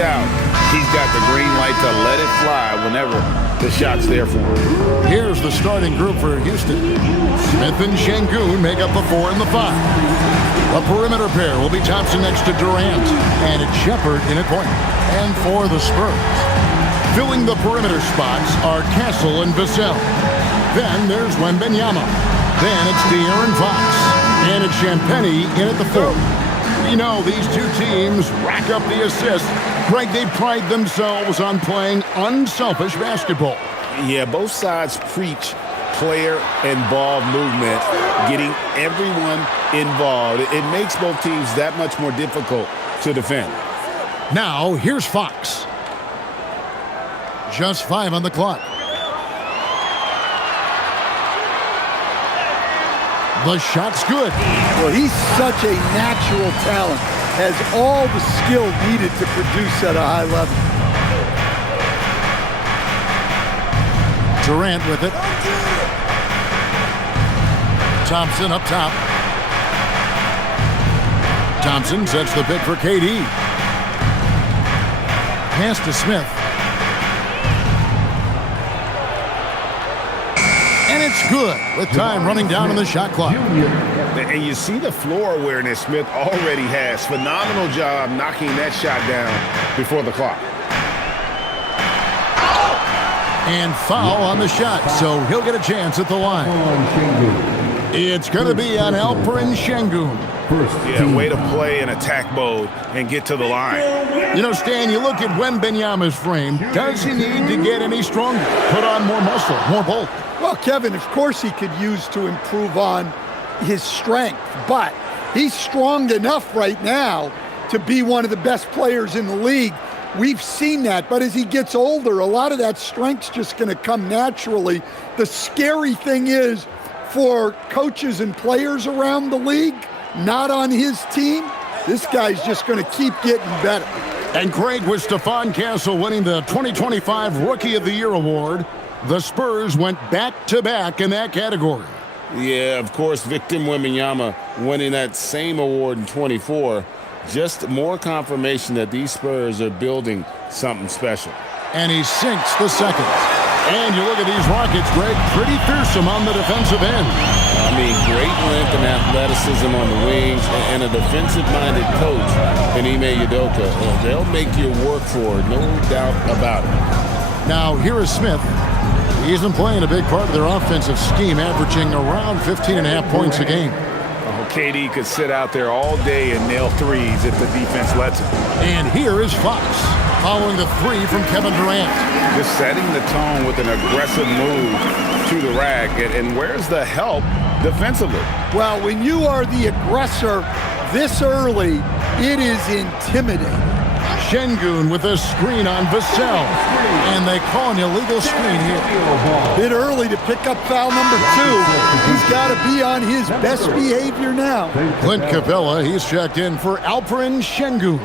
doubt he's got the green light to let it fly whenever the shot's there for him. Here's the starting group for Houston. Smith and Şengün make up the 4 and the 5. A perimeter pair will be Thompson next to Durant, and it's Shepherd in at point. And for the Spurs, filling the perimeter spots are Castle and Vassell. Then there's Wembanyama. Then it's De'Aaron Fox. And it's Champagnie in at the 4. You know, these two teams rack up the assists. Greg, they pride themselves on playing unselfish basketball. Yeah, both sides preach player and ball movement, getting everyone involved. It makes both teams that much more difficult to defend. Now, here's Fox. Just 5 on the clock. The shot's good. Well, he's such a natural talent. Has all the skill needed to produce at a high level. Durant with it. Thompson up top. Thompson sets the pick for KD. Pass to Smith. And it's good with time running down on the shot clock. And you see the floor awareness Smith already has. Phenomenal job knocking that shot down before the clock. And foul on the shot, so he'll get a chance at the line. It's going to be on Alperen Şengün. Yeah, way to play in attack mode and get to the line. You know, Stan, you look at Wembanyama's frame. Does he need to get any stronger? Put on more muscle, more bulk? Well, Kevin, of course he could use to improve on his strength, but he's strong enough right now to be one of the best players in the league. We've seen that, but as he gets older, a lot of that strength's just going to come naturally. The scary thing is, for coaches and players around the league, not on his team, this guy's just going to keep getting better. And Craig, with Stephon Castle winning the 2025 Rookie of the Year award, the Spurs went back-to-back in that category. Yeah, of course, Victor Wembanyama winning that same award in 24. Just more confirmation that these Spurs are building something special. And he sinks the second. And you look at these Rockets, Greg, pretty fearsome on the defensive end. I mean, great length and athleticism on the wings, and a defensive-minded coach in Ime Udoka. They'll make you work for it, no doubt about it. Now, here is Smith. He's been playing a big part of their offensive scheme, averaging around 15.5 points a game. KD could sit out there all day and nail threes if the defense lets him. And here is Fox, following the 3 from Kevin Durant. Just setting the tone with an aggressive move to the rack. And where's the help defensively? Well, when you are the aggressor this early, it is intimidating. Şengün with a screen on Vassell. And they call an illegal screen here. Bit early to pick up foul number 2. He's got to be on his best behavior now. Clint Capella, he's checked in for Alperen Şengün.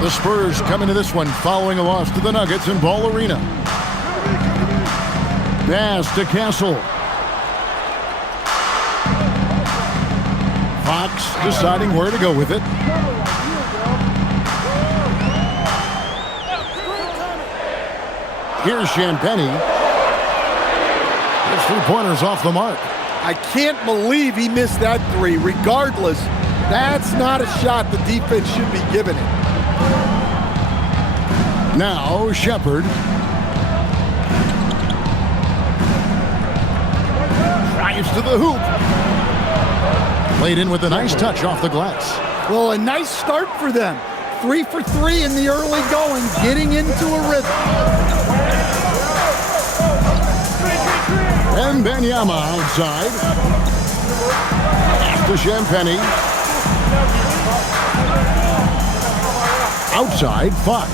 The Spurs come into this one following a loss to the Nuggets in Ball Arena. Pass to Castle. Fox deciding where to go with it. Here's Champagnie. His 3-pointer's off the mark. I can't believe he missed that 3. Regardless, that's not a shot the defense should be giving him. Now Shepherd. Drives to the hoop. Played in with a nice touch off the glass. Well, a nice start for them. 3 for 3 in the early going, getting into a rhythm. Wembanyama outside. To Champagnie. Outside, Fox.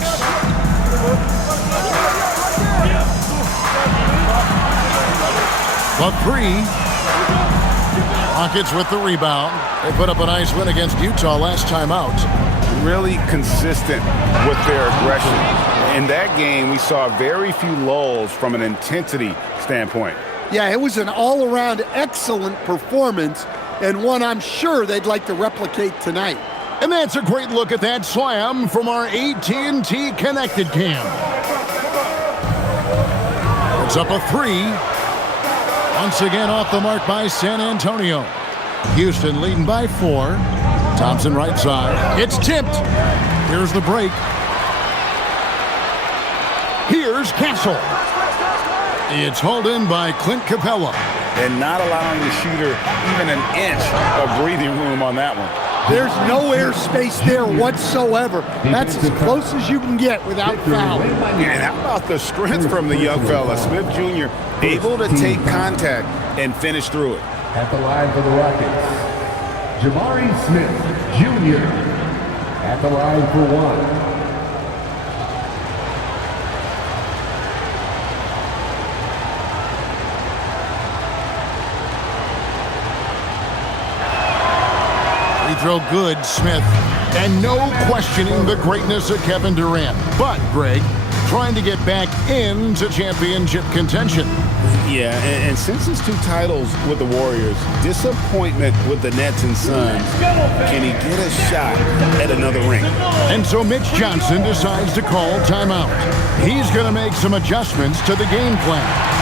The 3. Rockets with the rebound. They put up a nice win against Utah last time out. Really consistent with their aggression. In that game, we saw very few lulls from an intensity standpoint. Yeah, it was an all-around excellent performance. and one I'm sure they'd like to replicate tonight. And that's a great look at that slam from our AT&T Connected cam. It's up a 3. Once again off the mark by San Antonio. Houston leading by 4. Thompson right side. It's tipped. Here's the break. Here's Castle. It's hauled in by Clint Capella. And not allowing the shooter even an inch of breathing room on that one. There's no air space there whatsoever. That's as close as you can get without fouling. And how about the strength from the young fella? Smith Jr. able to take contact and finish through it. At the line for the Rockets, Jabari Smith Jr. At the line for 1. Throw good, Smith. And no questioning the greatness of Kevin Durant. But, Greg, trying to get back into championship contention. Yeah, and since his 2 titles with the Warriors, disappointment with the Nets and Suns, can he get a shot at another ring? And so Mitch Johnson decides to call timeout. He's going to make some adjustments to the game plan.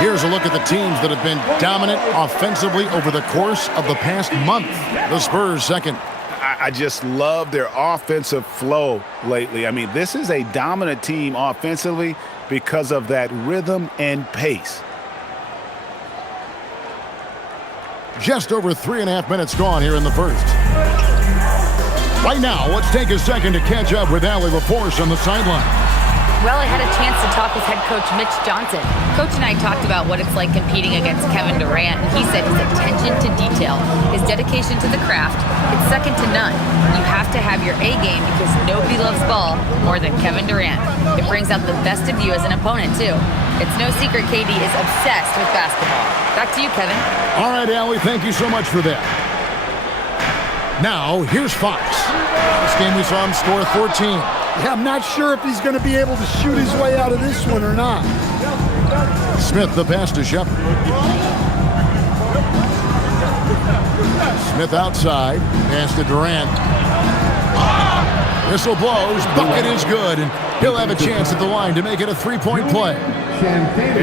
Here's a look at the teams that have been dominant offensively over the course of the past month. The Spurs second. I just love their offensive flow lately. I mean, this is a dominant team offensively because of that rhythm and pace. Just over 3.5 minutes gone here in the first. Right now, let's take a second to catch up with Allie LaForce on the sideline. Well, I had a chance to talk with head coach Mitch Johnson. Coach and I talked about what it's like competing against Kevin Durant, and he said his attention to detail, his dedication to the craft, it's second to none. You have to have your A game because nobody loves ball more than Kevin Durant. It brings out the best of you as an opponent, too. It's no secret KD is obsessed with basketball. Back to you, Kevin. All right, Allie, thank you so much for that. Now, here's Fox. This game we saw him score 14. Yeah, I'm not sure if he's going to be able to shoot his way out of this one or not. Smith, the pass to Shepard. Smith outside. Pass to Durant. Whistle blows. Bucket is good. And he'll have a chance at the line to make it a 3-point play.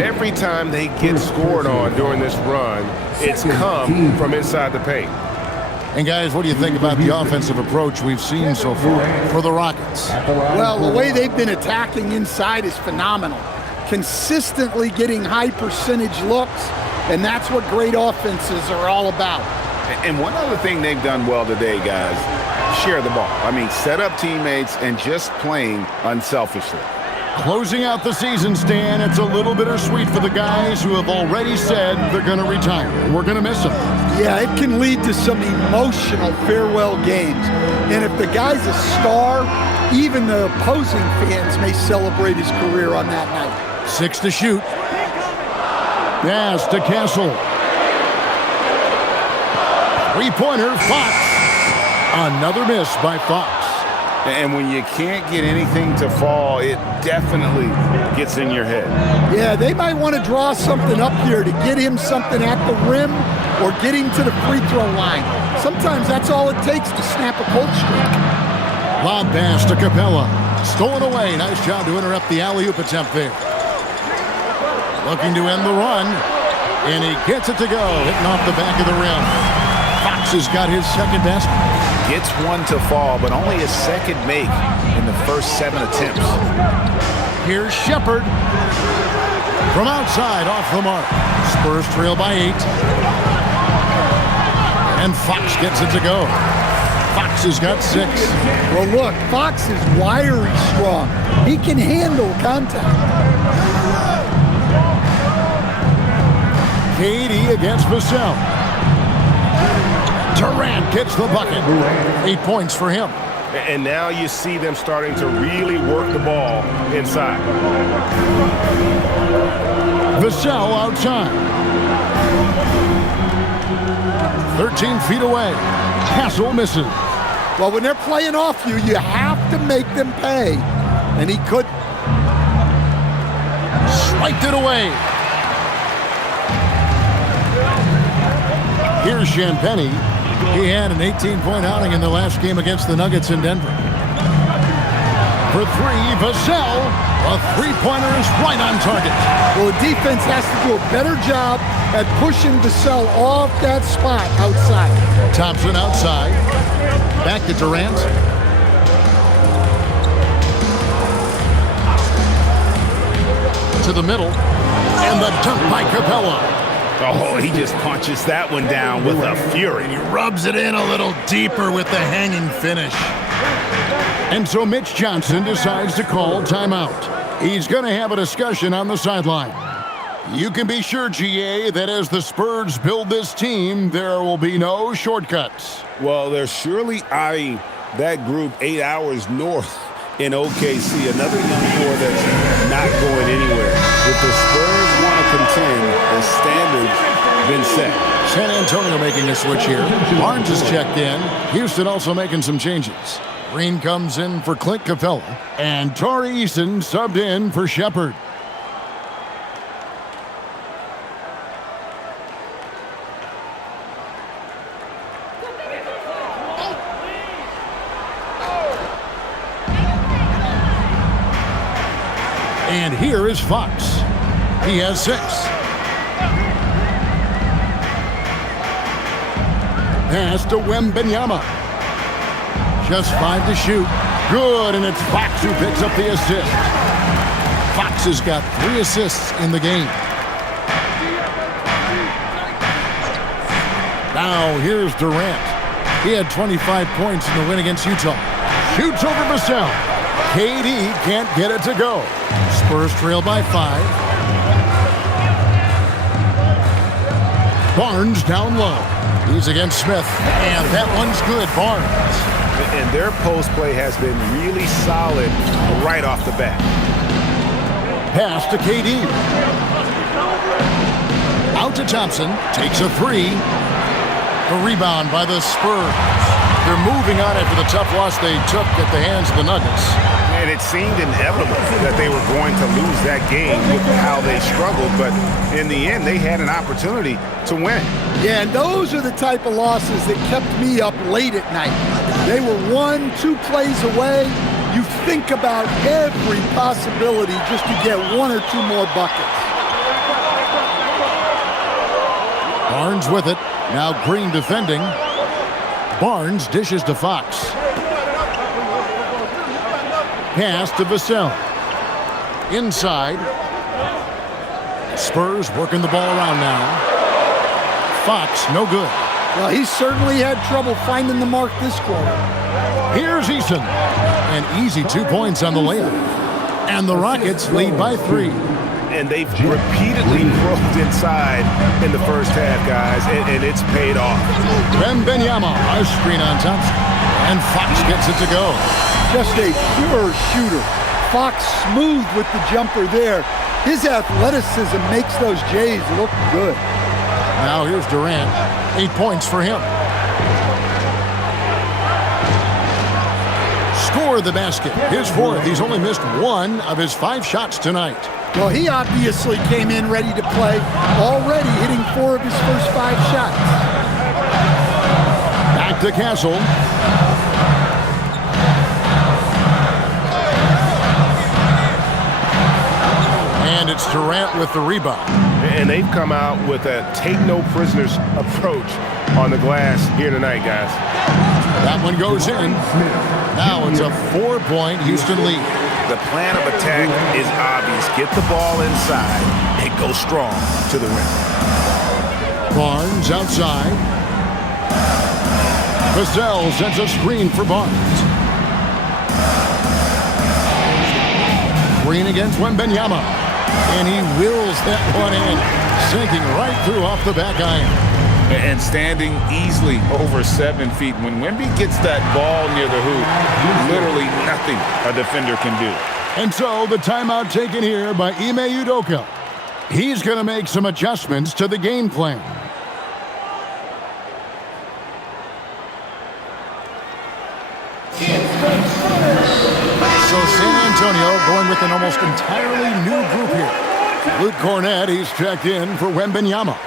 Every time they get scored on during this run, it's come from inside the paint. And guys, what do you think about the offensive approach we've seen so far for the Rockets? Well, the way they've been attacking inside is phenomenal. Consistently getting high percentage looks, and that's what great offenses are all about. And one other thing they've done well today, guys, share the ball. I mean, set up teammates and just playing unselfishly. Closing out the season, Stan, it's a little bittersweet for the guys who have already said they're going to retire. We're going to miss them. Yeah, it can lead to some emotional farewell games. And if the guy's a star, even the opposing fans may celebrate his career on that night. 6 to shoot. Pass to Castle. 3-pointer, Fox. Another miss by Fox. And when you can't get anything to fall, it definitely gets in your head. Yeah, they might want to draw something up here to get him something at the rim or get him to the free throw line. Sometimes that's all it takes to snap a cold streak. Lob pass to Capella. Stolen away. Nice job to interrupt the alley-oop attempt there. Looking to end the run. And he gets it to go. Hitting off the back of the rim. Fox has got his second basket. Gets one to fall, but only his second make in the first 7 attempts. Here's Shepard. From outside, off the mark. Spurs trail by 8. And Fox gets it to go. Fox has got 6. Well, look, Fox is wiry strong. He can handle contact. KD against Vassell. Durant gets the bucket. 8 points for him. And now you see them starting to really work the ball inside. Vassell outside. 13 feet away. Castle misses. Well, when they're playing off you, you have to make them pay. And he couldn't. swiped it away. Here's Champagnie. He had an 18-point outing in the last game against the Nuggets in Denver. For three, Vassell. A three-pointer is right on target. Well, the defense has to do a better job at pushing Vassell off that spot outside. Thompson outside. Back to Durant. To the middle. And the dunk by Capella. Oh, he just punches that one down with a fury. And he rubs it in a little deeper with the hanging finish. And so Mitch Johnson decides to call timeout. He's going to have a discussion on the sideline. You can be sure, GA, that as the Spurs build this team, there will be no shortcuts. Well, they're surely eyeing that group 8 hours north in OKC. Another young core that's not going anywhere. If the Spurs want to contend, the standard's been set. San Antonio making a switch here. Barnes is checked in. Houston also making some changes. Green comes in for Clint Capella. And Torrey Eason subbed in for Shepherd. And here is Fox. He has 6. Pass to Wembanyama. Just 5 to shoot. Good, and it's Fox who picks up the assist. Fox has got 3 assists in the game. Now here's Durant. He had 25 points in the win against Utah. Shoots over Vassell. KD can't get it to go. Spurs trail by 5. Barnes down low. He's against Smith, and that one's good. Barnes. And their post play has been really solid right off the bat. Pass to KD. Out to Thompson. Takes a 3. The rebound by the Spurs. They're moving on after the tough loss they took at the hands of the Nuggets. And it seemed inevitable that they were going to lose that game with how they struggled. But in the end, they had an opportunity to win. Yeah, and those are the type of losses that kept me up late at night. They were 1-2 plays away. You think about every possibility just to get 1 or 2 more buckets. Barnes with it. Now Green defending. Barnes dishes to Fox. Pass to Vassell. Inside. Spurs working the ball around now. Fox, no good. Well, he certainly had trouble finding the mark this quarter. Here's Eason. An easy 2 points on the layup. And the Rockets lead by 3. And they've repeatedly broke inside in the first half, guys, and it's paid off. Wembanyama, a screen on Thompson. And Fox gets it to go. Just a pure shooter. Fox smooth with the jumper there. His athleticism makes those Jays look good. Now here's Durant. 8 points for him. Score the basket. His 4th. He's only missed 1 of his 5 shots tonight. Well, he obviously came in ready to play, already hitting 4 of his first 5 shots. Back to Castle. And it's Durant with the rebound. And they've come out with a take-no-prisoners approach on the glass here tonight, guys. That one goes in. Now it's a 4-point Houston lead. The plan of attack is obvious. Get the ball inside and go strong to the rim. Barnes outside. Vassell sends a screen for Barnes. Green against Wembanyama. And he wills that one in, sinking right through off the back iron. And standing easily over 7 feet. When Wemby gets that ball near the hoop, literally nothing a defender can do. And so the timeout taken here by Ime Udoka. He's going to make some adjustments to the game plan. So San Antonio going with an almost entirely new group here. Luke Cornett, he's checked in for Wembanyama.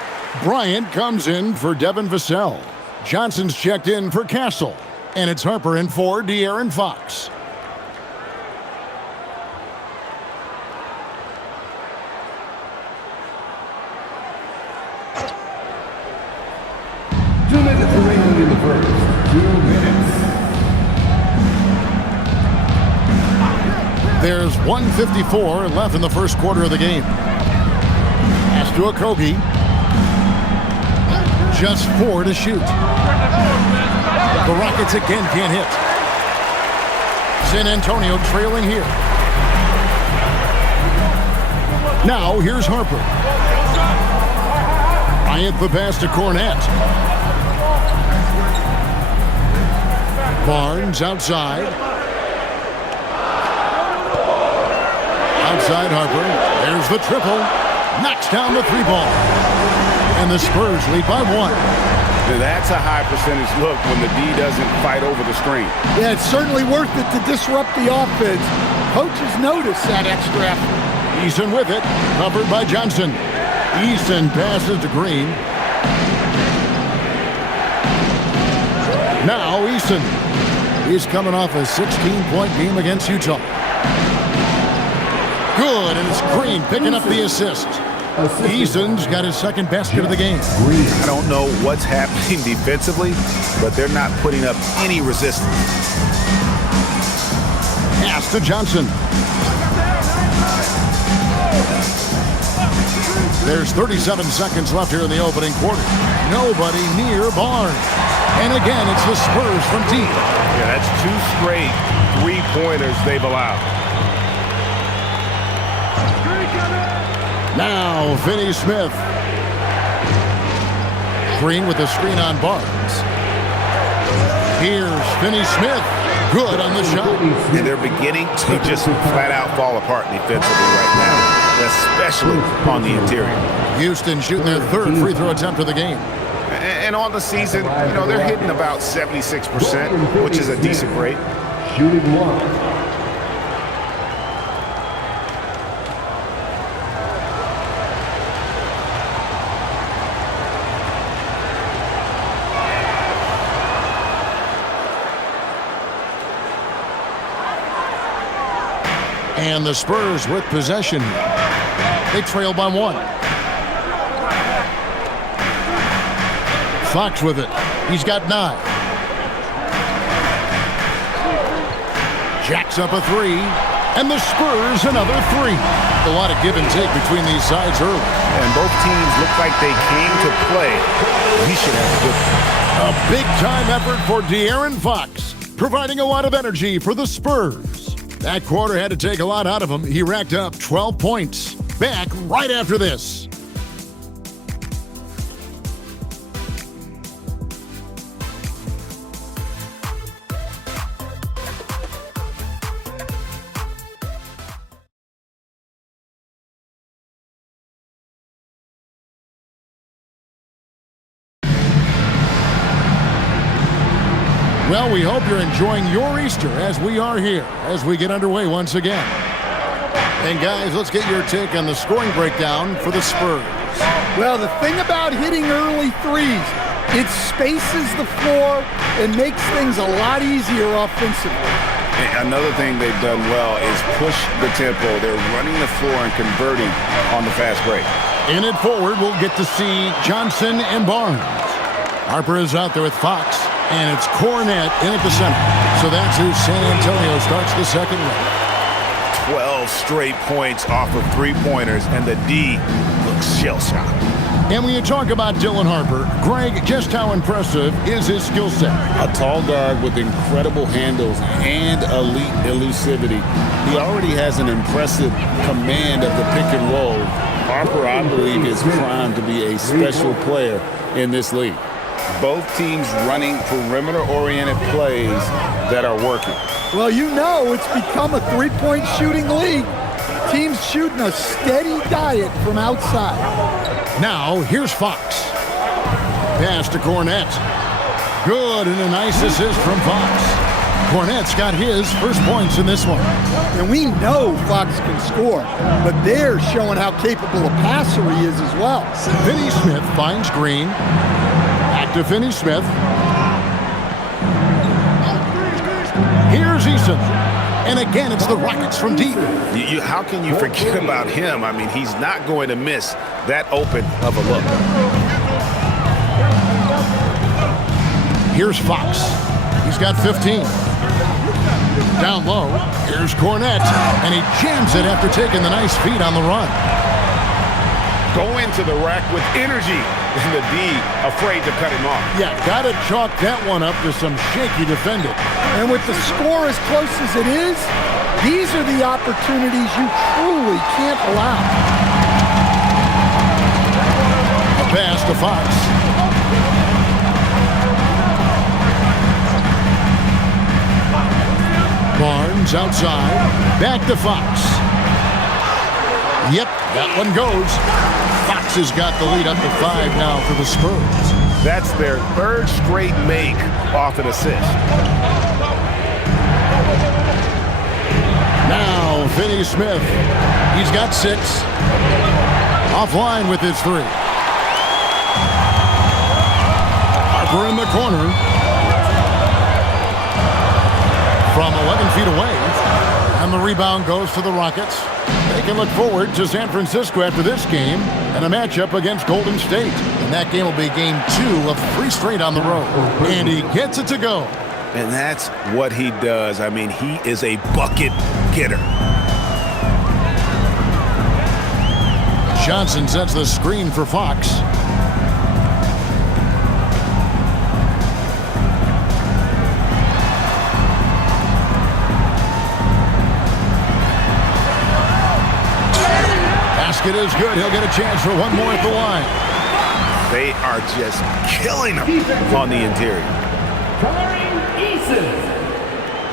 Bryant comes in for Devin Vassell. Johnson's checked in for Castle. And it's Harper in for De'Aaron Fox. In the first 2 minutes. There's 1:54 left in the first quarter of the game. Pass to Okogie. Just 4 to shoot. The Rockets again can't hit. San Antonio trailing here. Now here's Harper. Bryant the pass to Cornett. Barnes outside. Outside Harper. There's the triple. Knocks down the 3-ball. And the Spurs lead by 1. That's a high percentage look when the D doesn't fight over the screen. Yeah, it's certainly worth it to disrupt the offense. Coaches notice that extra effort. Eason with it. Covered by Johnson. Eason passes to Green. Now Eason. He's coming off a 16-point game against Utah. Good, and it's Green picking up the assist. Eason's got his second basket of the game. I don't know what's happening defensively, but they're not putting up any resistance. Pass to Johnson. There's 37 seconds left here in the opening quarter. Nobody near Barnes. And again, it's the Spurs from deep. Yeah, that's 2 straight 3-pointers they've allowed. Now, Finney Smith. Green with the screen on Barnes. Here's Finney Smith. Good on the shot. And they're beginning to just flat out fall apart defensively right now, especially on the interior. Houston shooting their third free throw attempt of the game. And on the season, you know, they're hitting about 76%, which is a decent rate. Shooting 1. And the Spurs with possession. They trail by 1. Fox with it. He's got 9. Jacks up a 3. And the Spurs another 3. A lot of give and take between these sides early. And both teams look like they came to play. He should have a good one. A big-time effort for De'Aaron Fox, providing a lot of energy for the Spurs. That quarter had to take a lot out of him. He racked up 12 points. Back right after this. Well, we hope you're enjoying your Easter as we are here, as we get underway once again. And guys, let's get your take on the scoring breakdown for the Spurs. Well, the thing about hitting early threes, it spaces the floor and makes things a lot easier offensively. Another thing they've done well is push the tempo. They're running the floor and converting on the fast break. In it forward, we'll get to see Johnson and Barnes. Harper is out there with Fox. And it's Cornett in at the center. So that's who San Antonio starts the second round. 12 straight points off of 3-pointers, and the D looks shell-shocked. And when you talk about Dylan Harper, Greg, just how impressive is his skill set? A tall guard with incredible handles and elite elusivity. He already has an impressive command of the pick and roll. Harper, I believe, is primed to be a special player in this league. Both teams running perimeter-oriented plays that are working. Well, you know it's become a 3-point shooting league. Teams shooting a steady diet from outside. Now, here's Fox. Pass to Cornett. Good, and a nice assist from Fox. Hornets got his first points in this one. And we know Fox can score, but they're showing how capable a passer he is as well. Finney Smith finds Green. Back to Finney Smith. Here's Eason. And again, it's the Rockets from deep. How can you forget about him? I mean, he's not going to miss that open of a look. Here's Fox. He's got 15. Down low, here's Cornette, and he jams it after taking the nice feed on the run. Go into the rack with energy, and the D afraid to cut him off. Yeah, got to chalk that one up to some shaky defending. And with the score as close as it is, these are the opportunities you truly can't allow. A pass to Fox. Barnes outside. Back to Fox. Yep, that one goes. Fox has got the lead up to 5 now for the Spurs. That's their third straight make off an assist. Now, Finney Smith. He's got 6. Offline with his 3. Harper in the corner. From 11 feet away. And the rebound goes to the Rockets. They can look forward to San Francisco after this game and a matchup against Golden State. And that game will be game 2 of 3 straight on the road. And he gets it to go. And that's what he does. I mean, he is a bucket getter. Johnson sets the screen for Fox. Basket is good. He'll get a chance for one more at the line. They are just killing him on the interior.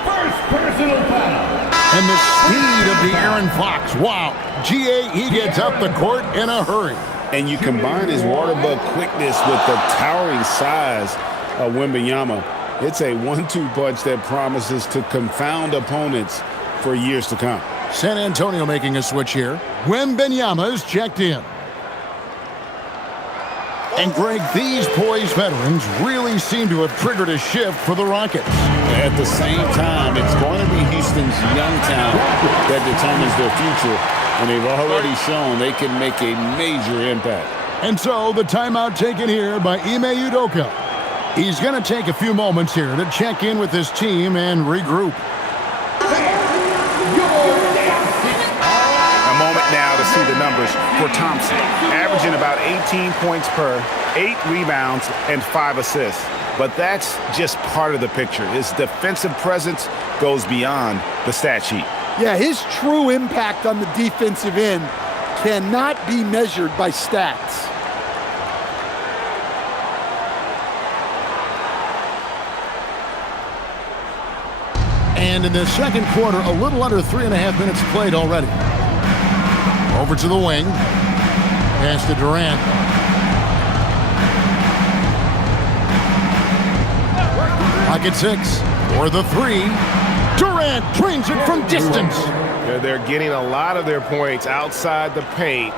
First personal foul. And the speed of De'Aaron Fox. Wow. G.A., he gets up the court in a hurry. And you combine his water bug quickness with the towering size of Wembanyama. It's a 1-2 punch that promises to confound opponents for years to come. San Antonio making a switch here. Wembanyama is checked in. And Greg, these poised veterans really seem to have triggered a shift for the Rockets. At the same time, it's going to be Houston's young talent that determines their future, and they've already shown they can make a major impact. And so the timeout taken here by Ime Udoka. He's going to take a few moments here to check in with his team and regroup. Now to see the numbers for Thompson, averaging about 18 points per, 8 rebounds, and 5 assists. But that's just part of the picture. His defensive presence goes beyond the stat sheet. Yeah, his true impact on the defensive end cannot be measured by stats. And in the second quarter, a little under 3.5 minutes played already. Over to the wing. Pass to Durant. Pocket 6 for the 3. Durant drains it from distance. They're getting a lot of their points outside the paint.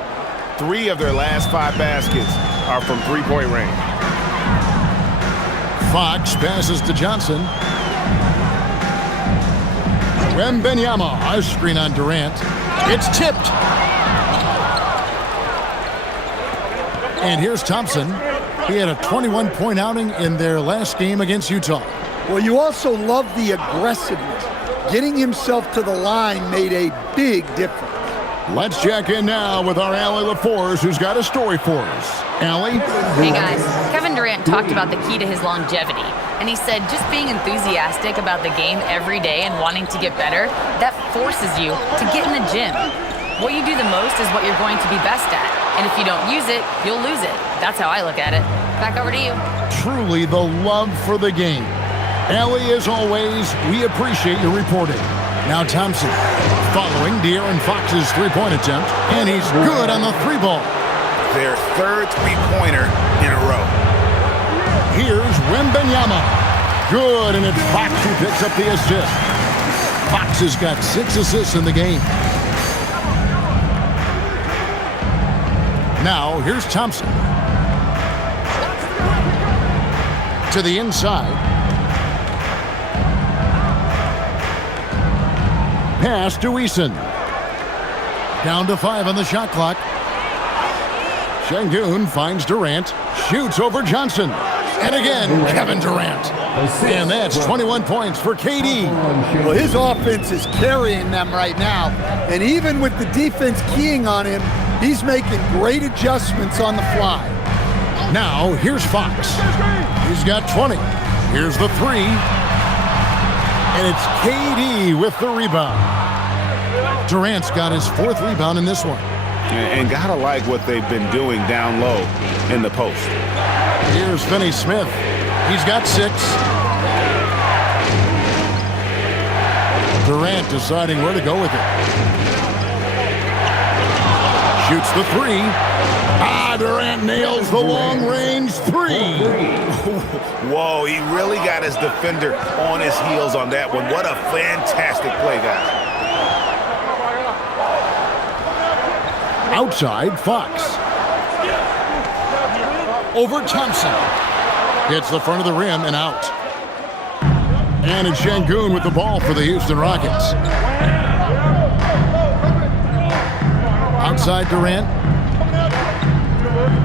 3 of their last 5 baskets are from three-point range. Fox passes to Johnson. Wembanyama, a screen on Durant. It's tipped. And here's Thompson. He had a 21-point outing in their last game against Utah. Well, you also love the aggressiveness. Getting himself to the line made a big difference. Let's check in now with our Allie LaForce, who's got a story for us. Allie? Hey, guys. Kevin Durant talked about the key to his longevity. And he said just being enthusiastic about the game every day and wanting to get better, that forces you to get in the gym. What you do the most is what you're going to be best at. And if you don't use it, you'll lose it. That's how I look at it. Back over to you. Truly the love for the game. Allie, as always, we appreciate your reporting. Now Thompson, following De'Aaron Fox's three-point attempt, and he's good on the 3-ball. Their third three-pointer in a row. Here's Wembanyama. Good, and it's Fox who picks up the assist. Fox has got 6 assists in the game. Now, here's Thompson. To the inside. Pass to Eason. Down to 5 on the shot clock. Şengün finds Durant. Shoots over Johnson. And again, Kevin Durant. And that's 21 points for KD. Well, his offense is carrying them right now. And even with the defense keying on him, he's making great adjustments on the fly. Now, here's Fox. He's got 20. Here's the 3. And it's KD with the rebound. Durant's got his 4th rebound in this one. And gotta like what they've been doing down low in the post. Here's Finney-Smith. He's got 6. Durant deciding where to go with it. Shoots the 3. Durant nails the long-range 3. Whoa, he really got his defender on his heels on that one. What a fantastic play, guys. Outside, Fox. Over Thompson. Hits the front of the rim and out. And it's Şengün with the ball for the Houston Rockets. Outside Durant.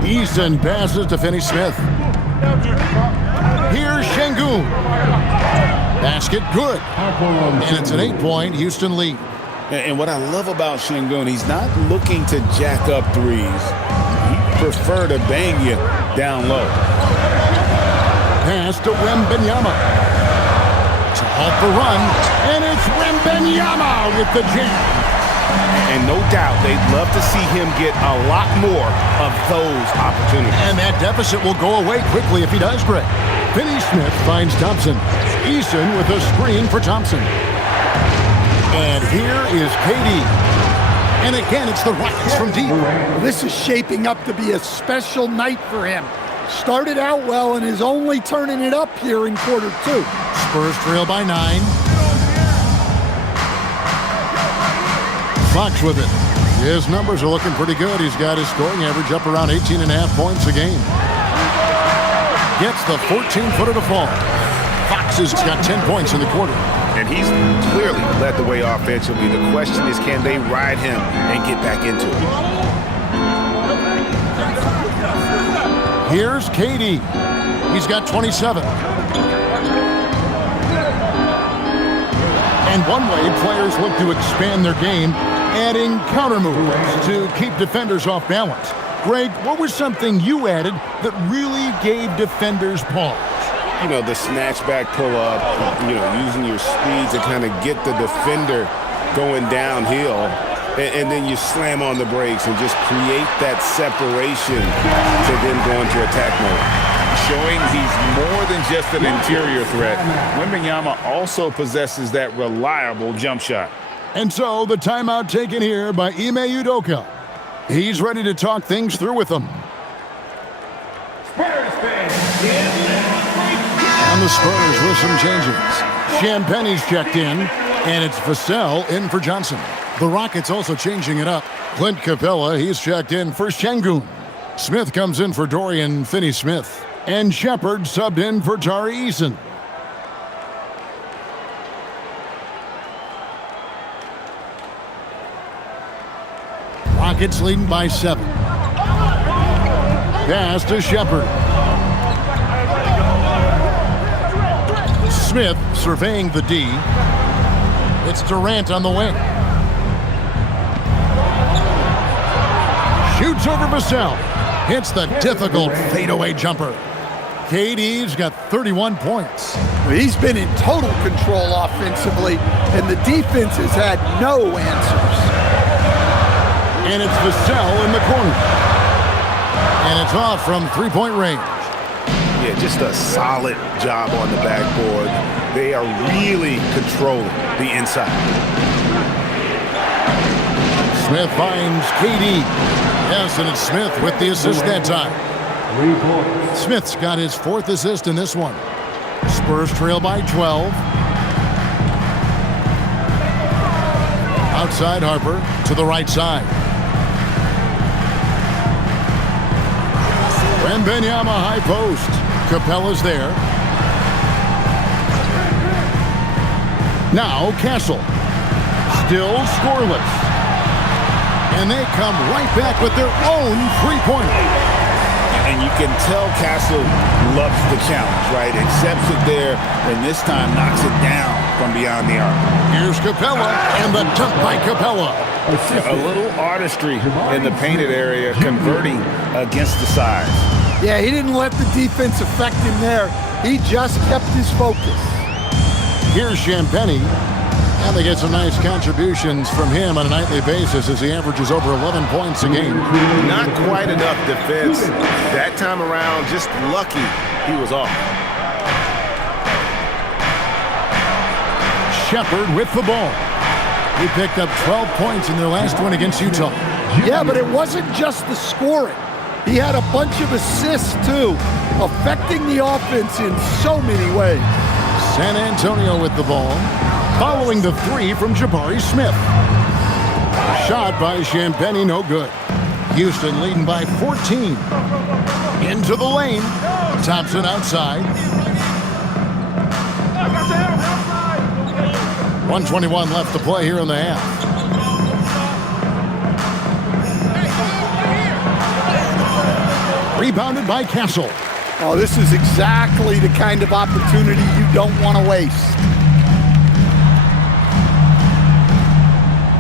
Eason passes to Finney-Smith. Here's Şengün. Basket good. And it's an 8-point Houston lead. And what I love about Şengün, he's not looking to jack up threes. He prefer to bang you down low. Pass to Wembanyama. To halt the run, and it's Wembanyama with the jam. And no doubt they'd love to see him get a lot more of those opportunities. And that deficit will go away quickly if he does, Greg. Finney-Smith finds Thompson. Eason with a screen for Thompson. And here is KD. And again, it's the Rockets from deep. This is shaping up to be a special night for him. Started out well and is only turning it up here in quarter 2. Spurs trail by 9. Fox with it. His numbers are looking pretty good. He's got his scoring average up around 18.5 points a game. Gets the 14-footer to fall. Fox has got 10 points in the quarter. And he's clearly led the way offensively. The question is, can they ride him and get back into it? Here's KD. He's got 27. And one way players look to expand their game, adding counter moves to keep defenders off balance. Greg, what was something you added that really gave defenders pause? You know, the snatchback pull-up, using your speed to kind of get the defender going downhill, and then you slam on the brakes and just create that separation to then go into attack mode. Showing he's more than just an interior threat. Wembanyama also possesses that reliable jump shot. And so the timeout taken here by Ime Udoka. He's ready to talk things through with them. And the Spurs with some changes. Champagne's checked in, and it's Vassell in for Johnson. The Rockets also changing it up. Clint Capella, he's checked in for Şengün. Smith comes in for Dorian Finney-Smith. And Shepard subbed in for Tari Eason. Rockets leading by 7. Pass to Shepard. Smith surveying the D. It's Durant on the wing. Shoots over Vassell. Hits the difficult fadeaway jumper. KD's got 31 points. He's been in total control offensively, and the defense has had no answers. And it's Vassell in the corner. And it's off from three-point range. Yeah, just a solid job on the backboard. They are really controlling the inside. Smith finds KD. Yes, and it's Smith with the assist that time. 3 points. Smith's got his 4th assist in this one. Spurs trail by 12. Outside Harper to the right side. Wembanyama high post. Capella's there. Now Castle. Still scoreless. And they come right back with their own three-pointer. And you can tell Castle loves the challenge, right? Accepts it there, and this time knocks it down from beyond the arc. Here's Capella, and the dunk by Capella. A little artistry in the painted area, converting against the size. Yeah, he didn't let the defense affect him there. He just kept his focus. Here's Champagnie. And they get some nice contributions from him on a nightly basis as he averages over 11 points a game. Not quite enough defense. That time around, just lucky he was off. Shepard with the ball. He picked up 12 points in their last one against Utah. Yeah, but it wasn't just the scoring. He had a bunch of assists, too, affecting the offense in so many ways. San Antonio with the ball. Following the three from Jabari Smith. Shot by Champagnie, no good. Houston leading by 14. Into the lane. Thompson outside. 1:21 left to play here in the half. Rebounded by Castle. Oh, this is exactly the kind of opportunity you don't want to waste.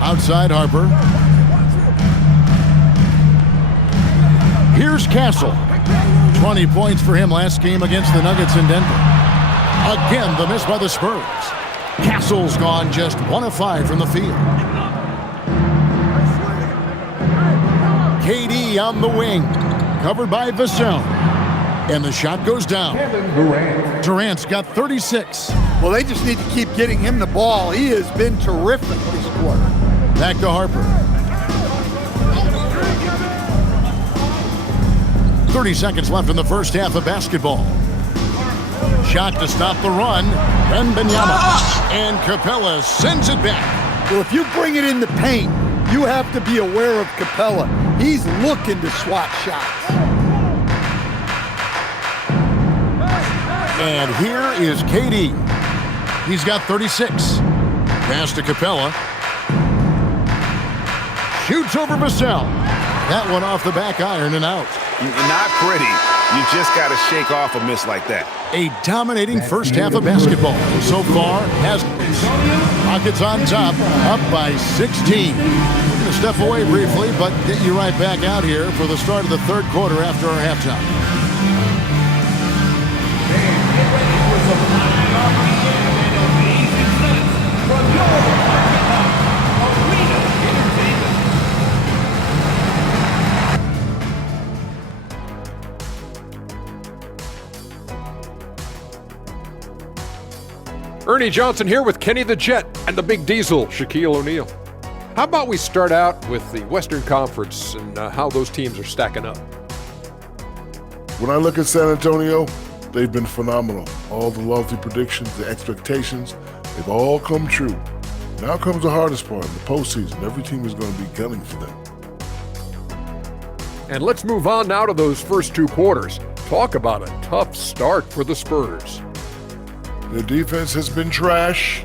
Outside Harper. Here's Castle. 20 points for him last game against the Nuggets in Denver. Again, the miss by the Spurs. Castle's gone just 1 of 5 from the field. KD on the wing. Covered by Vassell. And the shot goes down. Durant's got 36. Well, they just need to keep getting him the ball. He has been terrific this quarter. Back to Harper. 30 seconds left in the first half of basketball. Shot to stop the run. Wembanyama. And Capella sends it back. Well, if you bring it in the paint, you have to be aware of Capella. He's looking to swat shots. And here is KD. He's got 36. Pass to Capella. Shoots over Vassell. That one off the back iron and out. Not pretty. You just got to shake off a miss like that. A dominating first half of basketball. So far, has Rockets on top, up by 16. We're going to step away briefly, but get you right back out here for the start of the third quarter after our halftime. Ernie Johnson here with Kenny the Jet and the Big Diesel, Shaquille O'Neal. How about we start out with the Western Conference and how those teams are stacking up? When I look at San Antonio, they've been phenomenal. All the lofty predictions, the expectations, they've all come true. Now comes the hardest part, the postseason. Every team is going to be gunning for them. And let's move on now to those first two quarters. Talk about a tough start for the Spurs. Their defense has been trash.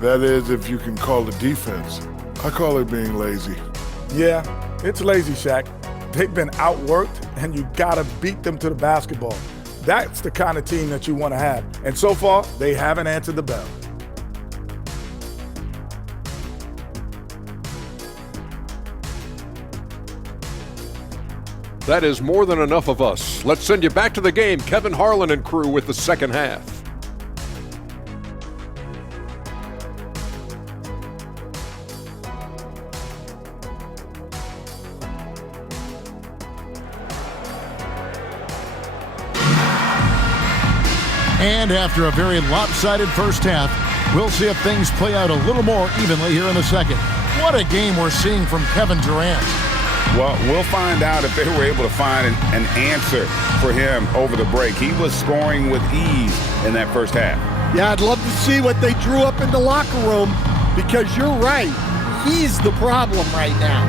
That is, if you can call it defense. I call it being lazy. Yeah, it's lazy, Shaq. They've been outworked, and you gotta beat them to the basketball. That's the kind of team that you want to have. And so far, they haven't answered the bell. That is more than enough of us. Let's send you back to the game. Kevin Harlan and crew with the second half. And after a very lopsided first half, we'll see if things play out a little more evenly here in the second. What a game we're seeing from Kevin Durant. Well, we'll find out if they were able to find an answer for him over the break. He was scoring with ease in that first half. Yeah, I'd love to see what they drew up in the locker room, because you're right. He's the problem right now.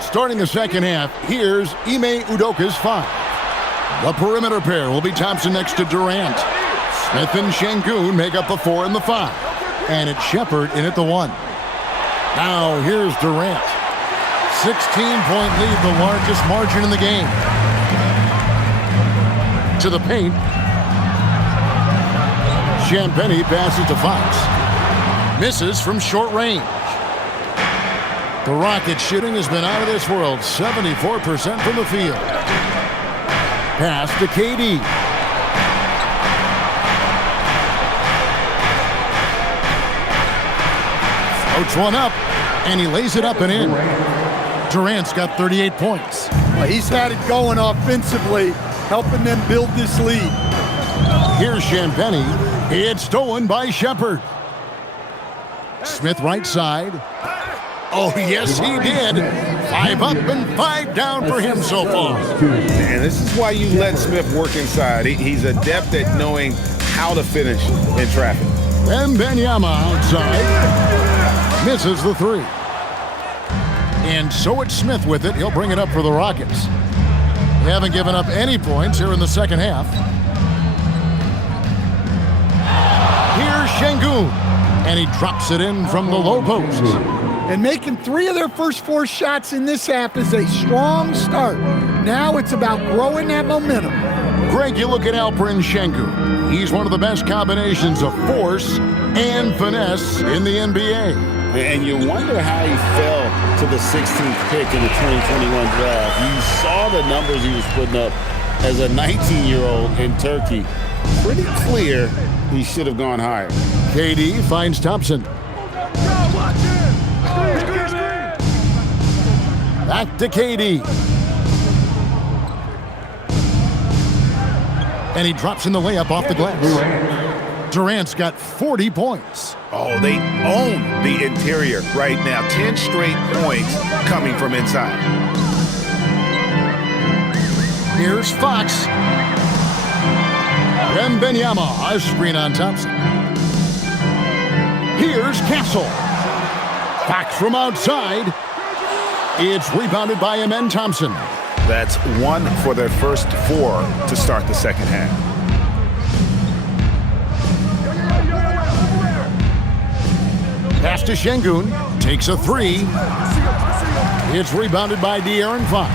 Starting the second half, here's Ime Udoka's 5. The perimeter pair will be Thompson next to Durant. Smith and Şengün make up the 4 and the 5. And it's Shepherd in at the 1. Now here's Durant. 16-point lead, the largest margin in the game. To the paint. Champagnie passes to Fox. Misses from short range. The Rockets' shooting has been out of this world. 74% from the field. Pass to KD. Floats one up, and he lays it up and in. Durant's got 38 points. He's had it going offensively, helping them build this lead. Here's Champagnie. It's stolen by Shepherd. Smith right side. Oh, yes, he did. 5 up and 5 down for him so far. And this is why you let Smith work inside. He's adept at knowing how to finish in traffic. Wembanyama outside. Misses the 3. And so it's Smith with it. He'll bring it up for the Rockets. They haven't given up any points here in the second half. Here's Şengün. And he drops it in from the low post. And making 3 of their first 4 shots in this half is a strong start. Now it's about growing that momentum. Greg, you look at Alperen Şengün. He's one of the best combinations of force and finesse in the NBA. And you wonder how he fell to the 16th pick in the 2021 draft. You saw the numbers he was putting up as a 19-year-old in Turkey. Pretty clear he should have gone higher. KD finds Thompson. Back to KD. And he drops in the layup off the glass. Durant's got 40 points. Oh, they own the interior right now. 10 straight points coming from inside. Here's Fox. Wembanyama, a screen on Thompson. Here's Castle. Fox from outside. It's rebounded by Amen Thompson. That's 1 for their first 4 to start the second half. Pass to Şengün. Takes a 3. It's rebounded by De'Aaron Fox.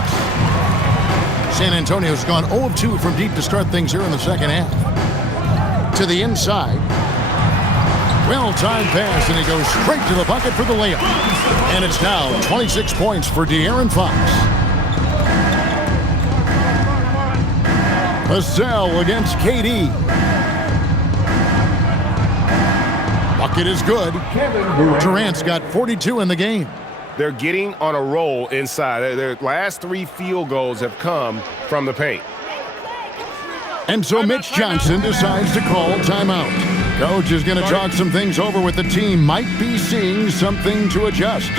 San Antonio's gone 0 of 2 from deep to start things here in the second half. To the inside. Well-timed pass, and he goes straight to the bucket for the layup. And it's now 26 points for De'Aaron Fox. Vassell against KD. Bucket is good. Durant's got 42 in the game. They're getting on a roll inside. Their last 3 field goals have come from the paint. And so Mitch Johnson decides to call timeout. Coach is going to talk some things over with the team. Might be seeing something to adjust.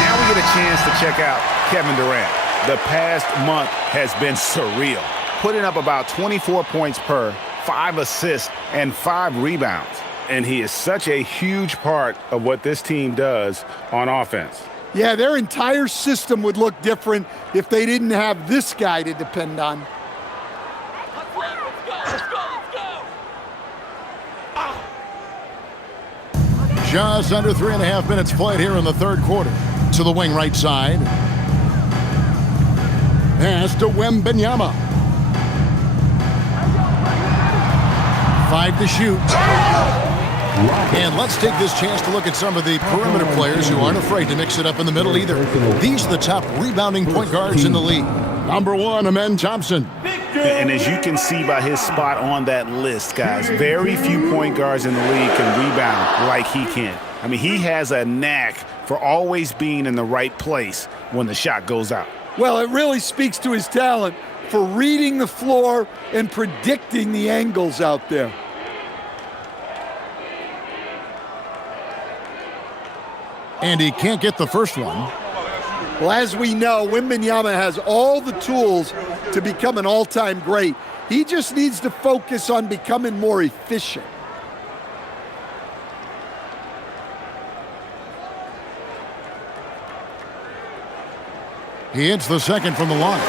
Now we get a chance to check out Kevin Durant. The past month has been surreal. Putting up about 24 points per, 5 assists, and 5 rebounds. And he is such a huge part of what this team does on offense. Yeah, their entire system would look different if they didn't have this guy to depend on. Just under 3.5 minutes played here in the third quarter. To the wing right side. Pass to Wembanyama. 5 to shoot. And let's take this chance to look at some of the perimeter players who aren't afraid to mix it up in the middle either. These are the top rebounding point guards in the league. Number 1, Amen Thompson. And as you can see by his spot on that list, guys, very few point guards in the league can rebound like he can. I mean, he has a knack for always being in the right place when the shot goes out. Well, it really speaks to his talent for reading the floor and predicting the angles out there. And he can't get the first one. Well, as we know, Wembanyama has all the tools to become an all-time great. He just needs to focus on becoming more efficient. He hits the second from the line.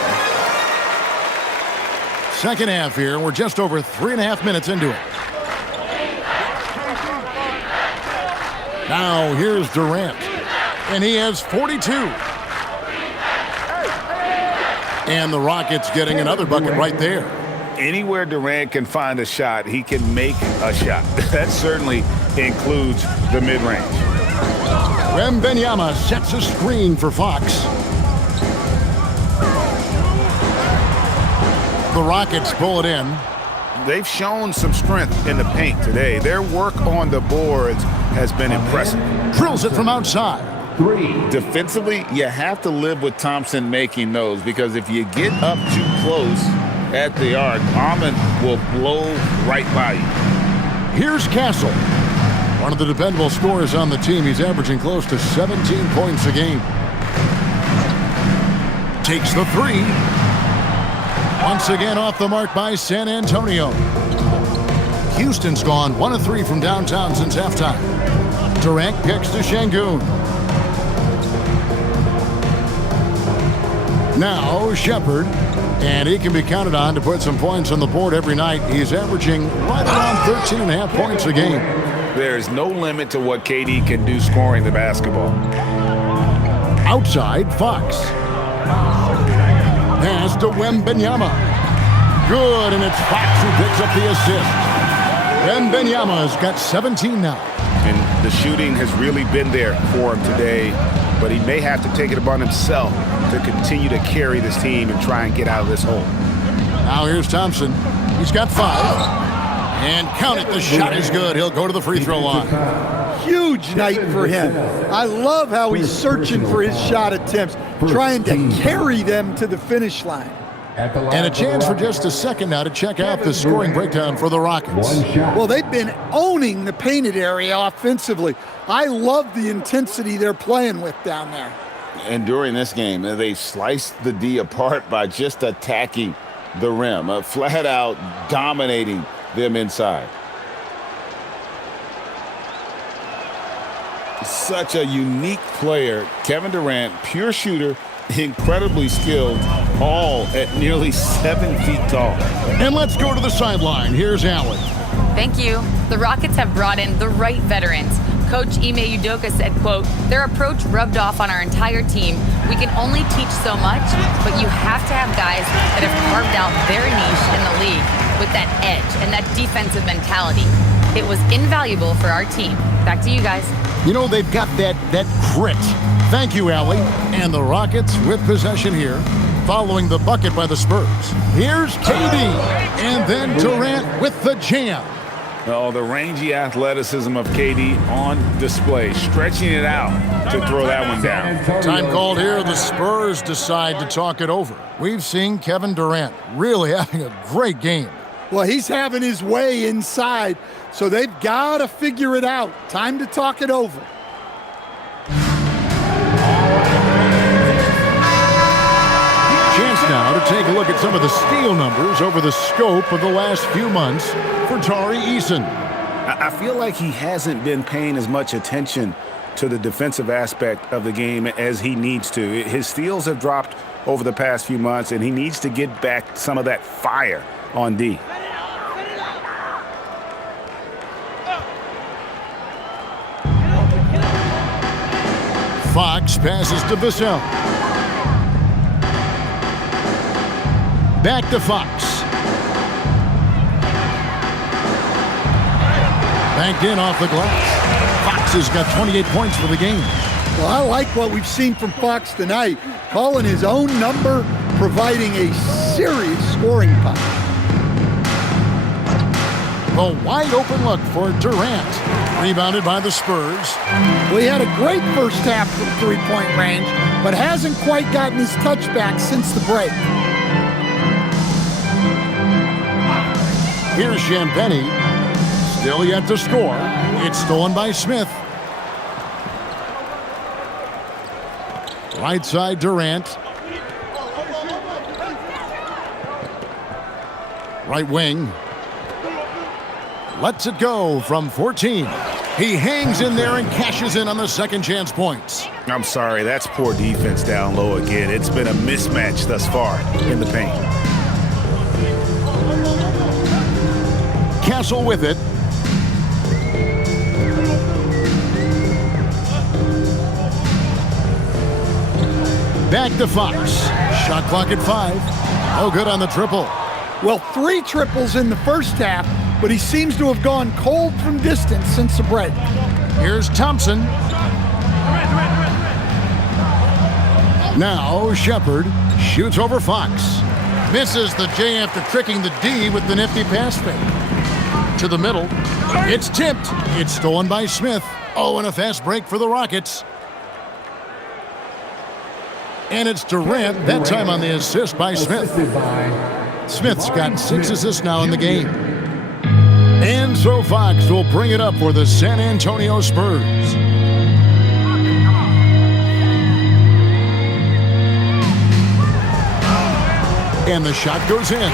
Second half here. We're just over 3.5 minutes into it. Now here's Durant. And he has 42. And the Rockets getting another bucket right there. Anywhere Durant can find a shot, he can make a shot. That certainly includes the mid-range. Wembanyama sets a screen for Fox. The Rockets pull it in. They've shown some strength in the paint today. Their work on the boards has been impressive. Drills it from outside. Defensively, you have to live with Thompson making those, because if you get up too close at the arc, Ahmed will blow right by you. Here's Castle. One of the dependable scorers on the team. He's averaging close to 17 points a game. Takes the three. Once again off the mark by San Antonio. Houston's gone 1 of 3 from downtown since halftime. Durant kicks to Şengün. Now Shepherd, and he can be counted on to put some points on the board every night. He's averaging right around 13.5 points a game. There's no limit to what KD can do scoring the basketball. Outside, Fox. Pass to Wembanyama. Good, and it's Fox who picks up the assist. Wembanyama's got 17 now. And the shooting has really been there for him today, but he may have to take it upon himself to continue to carry this team and try and get out of this hole. Now here's Thompson. He's got 5. And count it, the shot is good. He'll go to the free throw line. Huge night for him. I love how he's searching for his shot attempts, trying to carry them to the finish line. And a chance for just a second now to check out the scoring breakdown for the Rockets. Well, they've been owning the painted area offensively. I love the intensity they're playing with down there. And during this game, they sliced the D apart by just attacking the rim, flat out dominating them inside. Such a unique player. Kevin Durant, pure shooter, incredibly skilled, all at nearly 7 feet tall. And let's go to the sideline. Here's Allen. Thank you. The Rockets have brought in the right veterans. Coach Ime Udoka said, quote, "Their approach rubbed off on our entire team. We can only teach so much, but you have to have guys that have carved out their niche in the league with that edge and that defensive mentality. It was invaluable for our team." Back to you guys. You know, they've got that grit. Thank you, Allie. And the Rockets with possession here, following the bucket by the Spurs. Here's KD, and then Durant with the jam. Oh, the rangy athleticism of KD on display, stretching it out to throw that one down. Time called here. The Spurs decide to talk it over. We've seen Kevin Durant really having a great game. Well, he's having his way inside, so they've got to figure it out. Time to talk it over. Chance now to take a look at some of the steal numbers over the scope of the last few months for Tari Eason. I feel like he hasn't been paying as much attention to the defensive aspect of the game as he needs to. His steals have dropped over the past few months, and he needs to get back some of that fire on D. Fox passes to Vassell. Back to Fox. Banked in off the glass. Fox has got 28 points for the game. Well, I like what we've seen from Fox tonight, calling his own number, providing a serious scoring punch. A wide open look for Durant. Rebounded by the Spurs. Well, he had a great first half from three-point range, but hasn't quite gotten his touchback since the break. Here's Champagny. Still yet to score. It's stolen by Smith. Right side Durant. Right wing. Lets it go from 14. He hangs in there and cashes in on the second chance points. I'm sorry, that's poor defense down low again. It's been a mismatch thus far in the paint. Castle with it. Back to Fox. Shot clock at 5. No good on the triple. Well, 3 triples in the first half, but he seems to have gone cold from distance since the break. Here's Thompson. Now Shepard shoots over Fox. Misses the J after tricking the D with the nifty pass fake. To the middle. It's tipped. It's stolen by Smith. Oh, and a fast break for the Rockets. And it's Durant, that time on the assist by Smith. Smith's got 6 assists now in the game. And so Fox will bring it up for the San Antonio Spurs. And the shot goes in.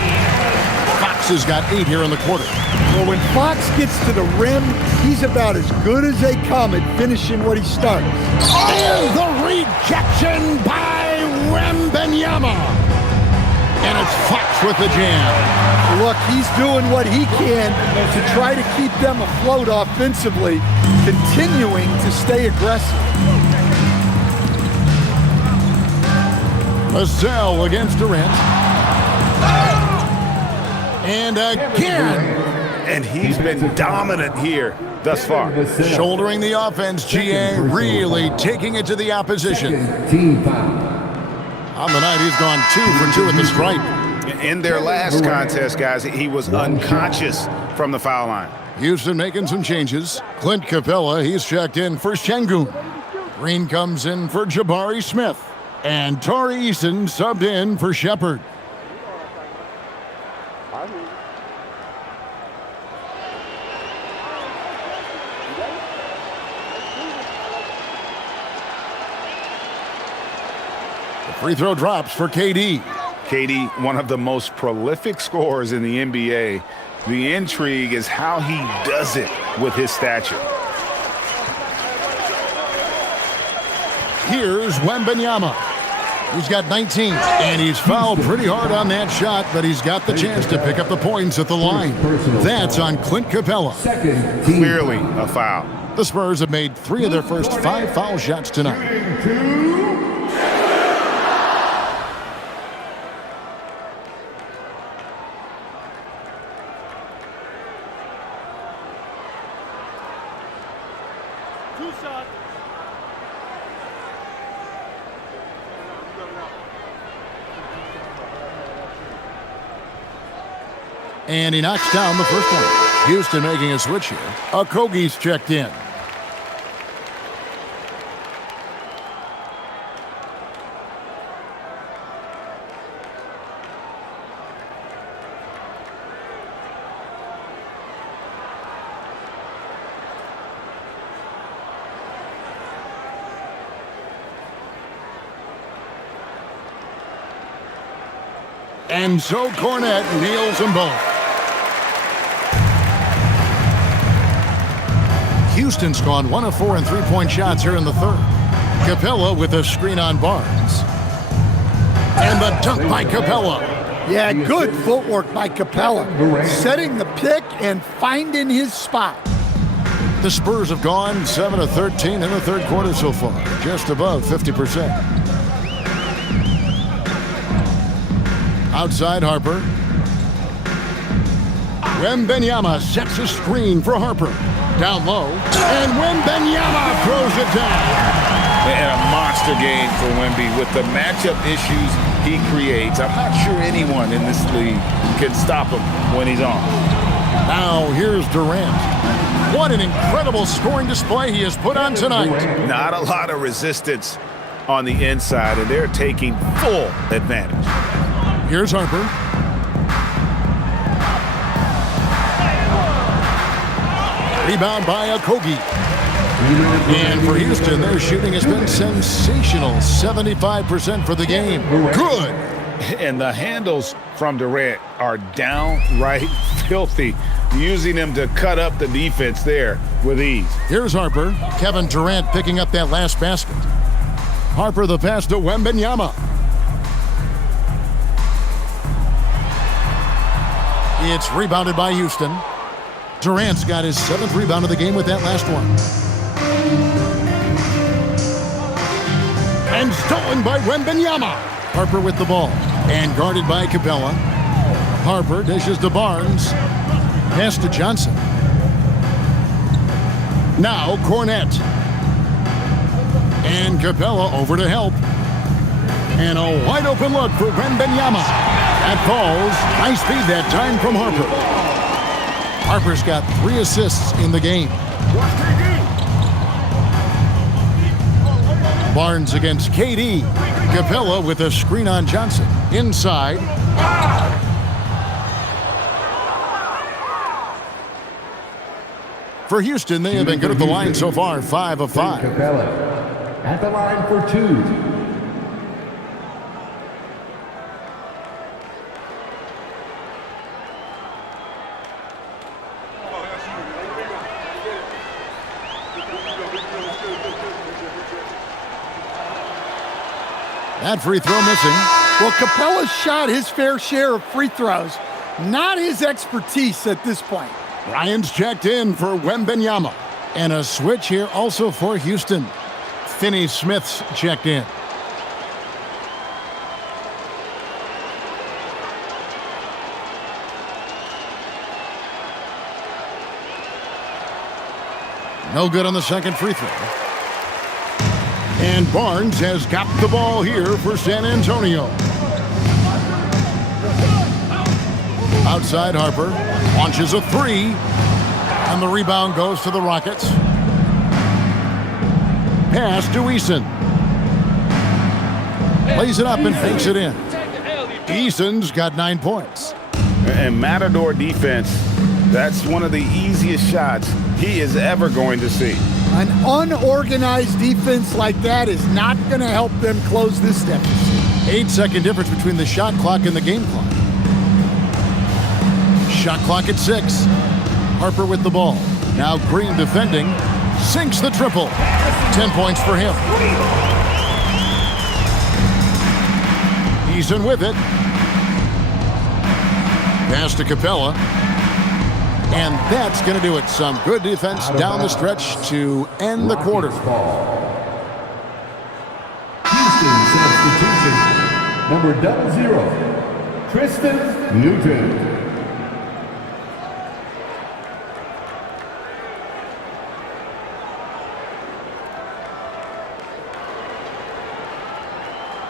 Fox has got 8 here in the quarter. Well, when Fox gets to the rim, he's about as good as they come at finishing what he starts. And the rejection by Wembanyama. And it's Fox with the jam. Look, he's doing what he can to try to keep them afloat offensively, continuing to stay aggressive. Vassell against Durant. And again. And he's been dominant here thus far. Shouldering the offense, GA really taking it to the opposition. On the night, he's gone 2 for 2 at the stripe. In their last contest, guys, he was unconscious from the foul line. Houston making some changes. Clint Capella, he's checked in for Şengün. Green comes in for Jabari Smith. And Tari Eason subbed in for Shepard. Free throw drops for KD. KD, one of the most prolific scorers in the NBA. The intrigue is how he does it with his stature. Here's Wembanyama. He's got 19, and he's fouled pretty hard on that shot, but he's got the chance to pick up the points at the line. That's on Clint Capella. Clearly a foul. The Spurs have made 3 of their first 5 foul shots tonight. And he knocks down the first one. Houston making a switch here. Okogie's checked in. And so Cornette nails them both. Houston's gone 1 of 4 in three-point shots here in the third. Capella with a screen on Barnes. And the dunk by Capella. Yeah, good footwork by Capella. Setting the pick and finding his spot. The Spurs have gone 7 of 13 in the third quarter so far. Just above 50%. Outside Harper. Wembanyama sets a screen for Harper. Down low, and Wembanyama throws it down. And a monster game for Wemby with the matchup issues he creates. I'm not sure anyone in this league can stop him when he's on. Now here's Durant. What an incredible scoring display he has put on tonight. Not a lot of resistance on the inside, and they're taking full advantage. Here's Harper. Rebound by Okogie. And for Houston, their shooting has been sensational. 75% for the game. Good. And the handles from Durant are downright filthy, using them to cut up the defense there with ease. Here's Harper. Kevin Durant picking up that last basket. Harper the pass to Wembanyama. It's rebounded by Houston. Durant's got his 7th rebound of the game with that last one. And stolen by Wembanyama. Harper with the ball. And guarded by Capella. Harper dishes to Barnes. Pass to Johnson. Now Cornette. And Capella over to help. And a wide open look for Wembanyama. That falls. Nice feed that time from Harper. Harper's got 3 assists in the game. Barnes against KD. Capella with a screen on Johnson. Inside. For Houston, they have been good at the line so far, 5 of 5. Capella at the line for 2. That free throw missing. Well, Capella's shot his fair share of free throws. Not his expertise at this point. Ryan's checked in for Wembanyama. And a switch here also for Houston. Finney Smith's checked in. No good on the second free throw. And Barnes has got the ball here for San Antonio. Outside Harper. Launches a 3. And the rebound goes to the Rockets. Pass to Eason. Lays it up and fakes it in. Eason's got 9 points. And Matador defense, that's one of the easiest shots he is ever going to see. An unorganized defense like that is not going to help them close this deficit. 8-second difference between the shot clock and the game clock. Shot clock at 6. Harper with the ball. Now Green defending. Sinks the triple. 10 points for him. Eason with it. Pass to Capella. And that's going to do it. Some good defense down the stretch to end the quarter. Houston substitution, number 00, Tristan Newton.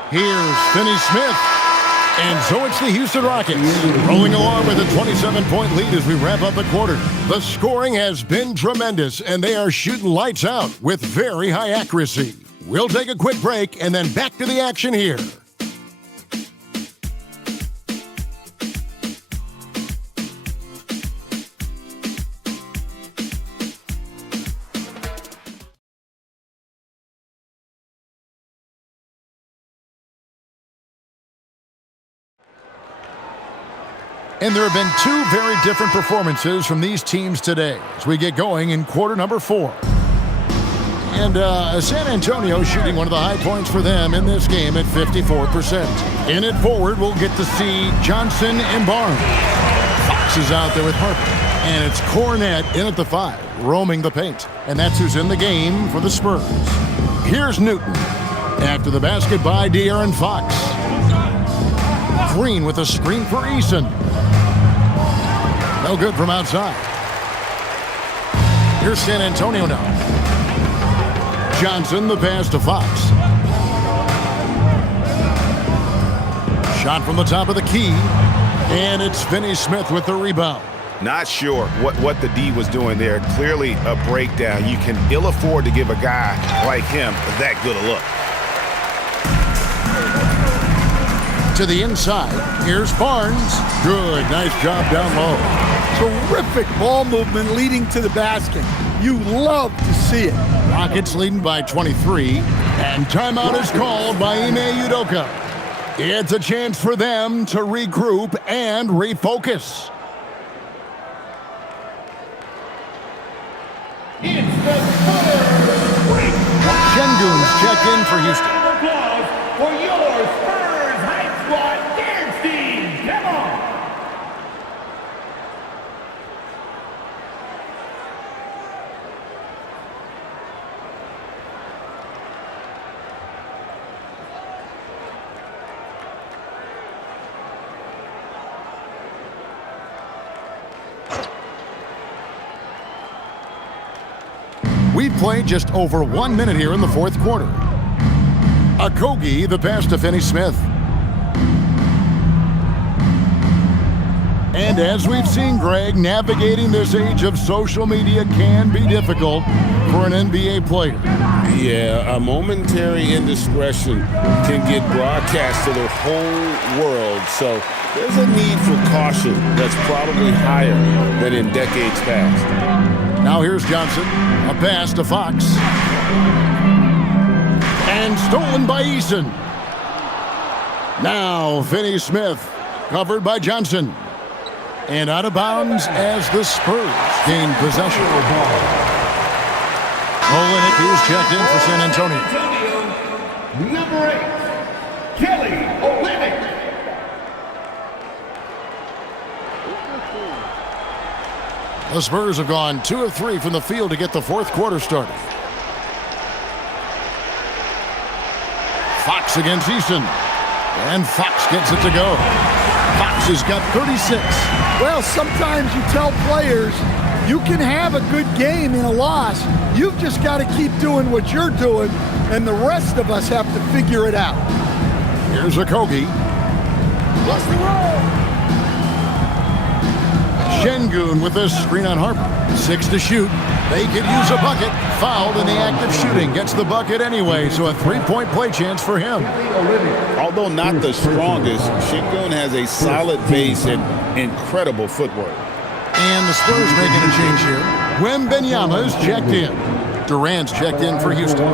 Here's Finney Smith. And so it's the Houston Rockets rolling along with a 27-point lead as we wrap up the quarter. The scoring has been tremendous, and they are shooting lights out with very high accuracy. We'll take a quick break and then back to the action here. And there have been 2 very different performances from these teams today as we get going in quarter number 4. And San Antonio shooting one of the high points for them in this game at 54%. In it forward, we'll get to see Johnson and Barnes. Fox is out there with Harper. And it's Cornette in at the 5, roaming the paint. And that's who's in the game for the Spurs. Here's Newton. After the basket by De'Aaron Fox. Green with a screen for Eason. No good from outside. Here's San Antonio now. Johnson, the pass to Fox. Shot from the top of the key. And it's Finney Smith with the rebound. Not sure what the D was doing there. Clearly a breakdown. You can ill afford to give a guy like him that good a look. To the inside, here's Barnes. Good, nice job down low. Terrific ball movement leading to the basket. You love to see it. Rockets leading by 23, and timeout is called by Ime Udoka. It's a chance for them to regroup and refocus. It's the Spurs break. Şengün's checked in for Houston. Round of applause for your Spurs Hype Squad dance team. Come on. We've played just over 1 minute here in the fourth quarter. Okogie, the pass to Finney-Smith. And as we've seen, Greg, navigating this age of social media can be difficult for an NBA player. Yeah, a momentary indiscretion can get broadcast to the whole world. So there's a need for caution that's probably higher than in decades past. Now here's Johnson. A pass to Fox. And stolen by Eason. Now Finney-Smith, covered by Johnson. And out of bounds as the Spurs gain possession. Olynyk, who's checked in for San Antonio. Number 8, Kelly Olynyk. The Spurs have gone 2 of 3 from the field to get the fourth quarter started. Fox against Easton. And Fox gets it to go. Fox has got 36. Well, sometimes you tell players you can have a good game in a loss. You've just got to keep doing what you're doing, and the rest of us have to figure it out. Here's Okogie. What's the roll? Şengün with a screen on Harper. 6 to shoot. They could use a bucket. Fouled in the act of shooting. Gets the bucket anyway, so a 3-point play chance for him. Although not the strongest, Şengün has a solid base and incredible footwork. And the Spurs making a change here. Wembanyama's checked in. Durant's checked in for Houston.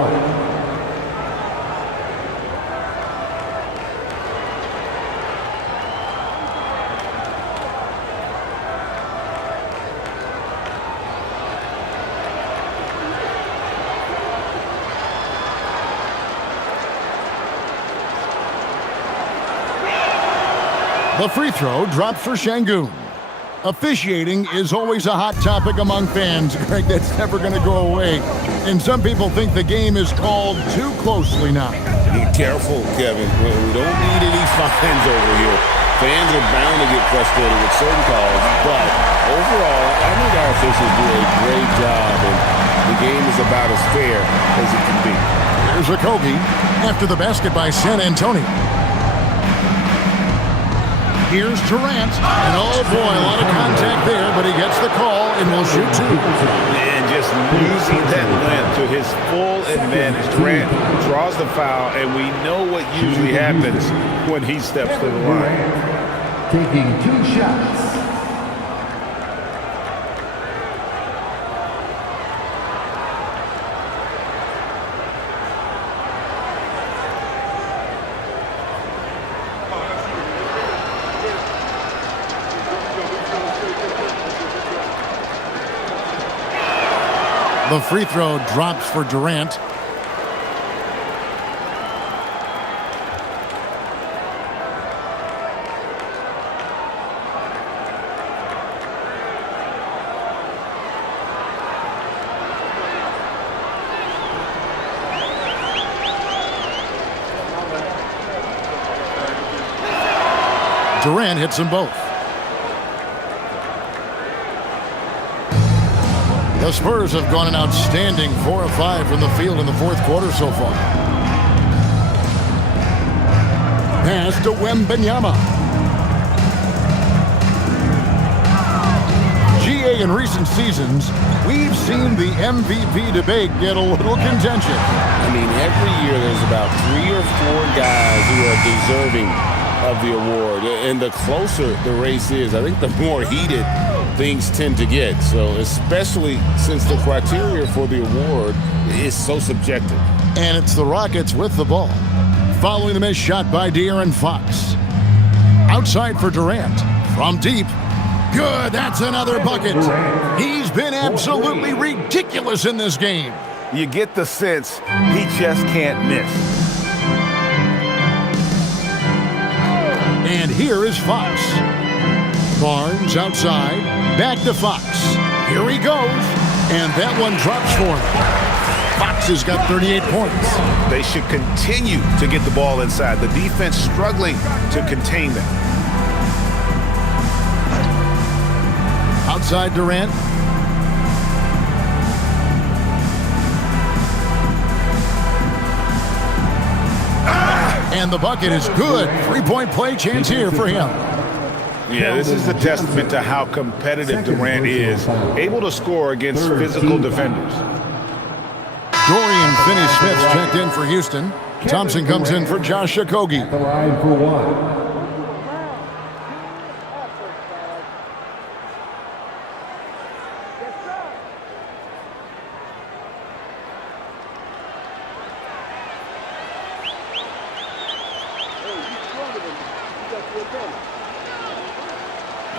The free throw drops for Şengün. Officiating is always a hot topic among fans, Greg. That's never going to go away. And some people think the game is called too closely now. Be careful, Kevin. We don't need any fines over here. Fans are bound to get frustrated with certain calls, but overall, I think our officials do a great job, and the game is about as fair as it can be. Here's Okogie after the basket by San Antonio. Here's Durant, and oh boy, a lot of contact there, but he gets the call and will shoot 2. And just using that length to his full advantage. Durant draws the foul, and we know what usually happens when he steps to the line. Taking 2 shots. The free throw drops for Durant. Durant hits them both. The Spurs have gone an outstanding 4 of 5 from the field in the fourth quarter so far. Pass to Wembanyama. NBA in recent seasons, we've seen the MVP debate get a little contentious. I mean, every year there's about 3 or 4 guys who are deserving of the award. And the closer the race is, I think the more heated things tend to get. So especially since the criteria for the award is so subjective. And it's the Rockets with the ball. Following the missed shot by De'Aaron Fox. Outside for Durant. From deep. Good, that's another bucket. He's been absolutely ridiculous in this game. You get the sense he just can't miss. And here is Fox. Barnes outside. Back to Fox. Here he goes. And that one drops for him. Fox has got 38 points. They should continue to get the ball inside. The defense struggling to contain them. Outside Durant. And the bucket is good. 3-point play chance here for him. Yeah, this is a testament to how competitive Durant is, able to score against physical defenders. Dorian Finney-Smith checked in for Houston. Thompson comes in for Josh Okogie. The line for one.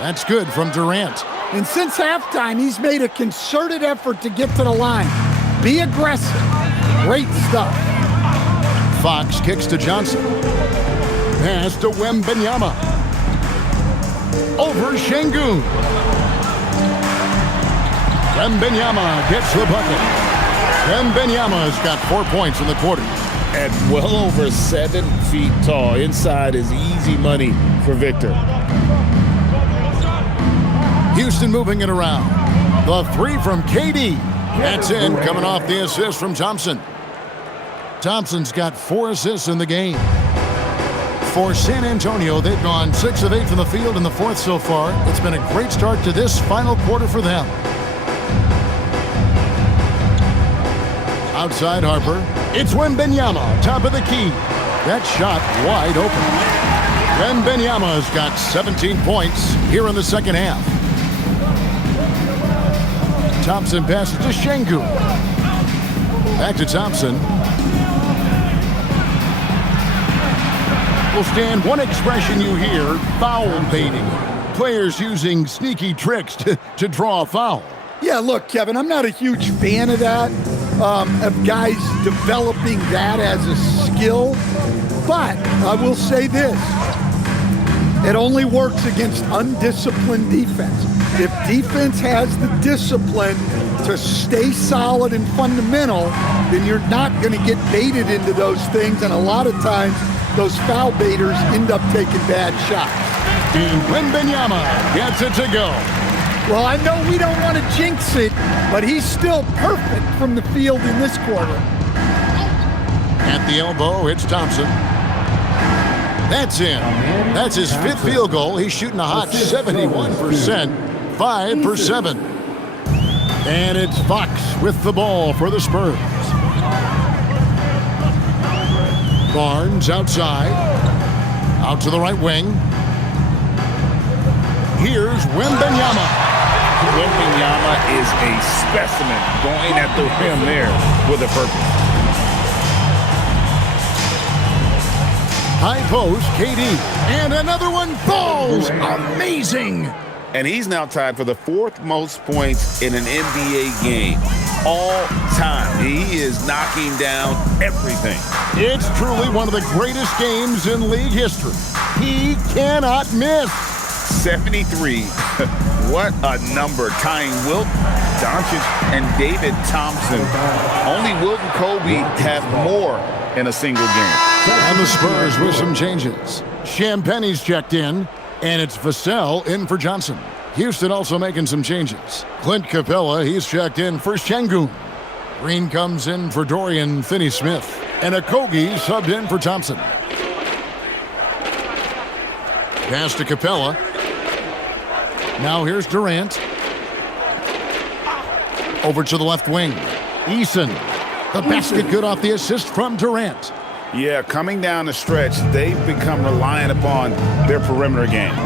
That's good from Durant. And since halftime, he's made a concerted effort to get to the line. Be aggressive. Great stuff. Fox kicks to Johnson. Pass to Wembanyama. Over Şengün. Wembanyama gets the bucket. Wembanyama's got 4 points in the quarter. At well over 7 feet tall. Inside is easy money for Victor. Houston moving it around. The 3 from KD. That's in, coming off the assist from Thompson. Thompson's got 4 assists in the game. For San Antonio, they've gone 6 of 8 from the field in the fourth so far. It's been a great start to this final quarter for them. Outside Harper. It's Wembanyama, top of the key. That shot wide open. Wembanyama's got 17 points here in the second half. Thompson passes to Şengün. Back to Thompson. Will stand one expression you hear, foul baiting. Players using sneaky tricks to draw a foul. Yeah, look, Kevin, I'm not a huge fan of that, of guys developing that as a skill. But I will say this. It only works against undisciplined defense. If defense has the discipline to stay solid and fundamental, then you're not going to get baited into those things. And a lot of times, those foul baiters end up taking bad shots. And Wembanyama gets it to go. Well, I know we don't want to jinx it, but he's still perfect from the field in this quarter. At the elbow, it's Thompson. That's in. That's his 5th field goal. He's shooting a hot 71%. 5 for 7. And it's Fox with the ball for the Spurs. Barnes outside. Out to the right wing. Here's Wembanyama. Wembanyama is a specimen going at the rim there with a purpose. High post, KD. And another one falls. Amazing. And he's now tied for the 4th most points in an NBA game all time. He is knocking down everything. It's truly one of the greatest games in league history. He cannot miss. 73. What a number. Tying Wilt, Doncic, and David Thompson. Only Wilt and Kobe have more in a single game. And the Spurs with some changes. Champagne's checked in, and it's Vassell in for Johnson. Houston also making some changes. Clint Capella, he's checked in for Şengün. Green comes in for Dorian Finney-Smith. And Okogie subbed in for Thompson. Pass to Capella. Now here's Durant. Over to the left wing. Eason. The basket good off the assist from Durant. Yeah, coming down the stretch, they've become reliant upon their perimeter game.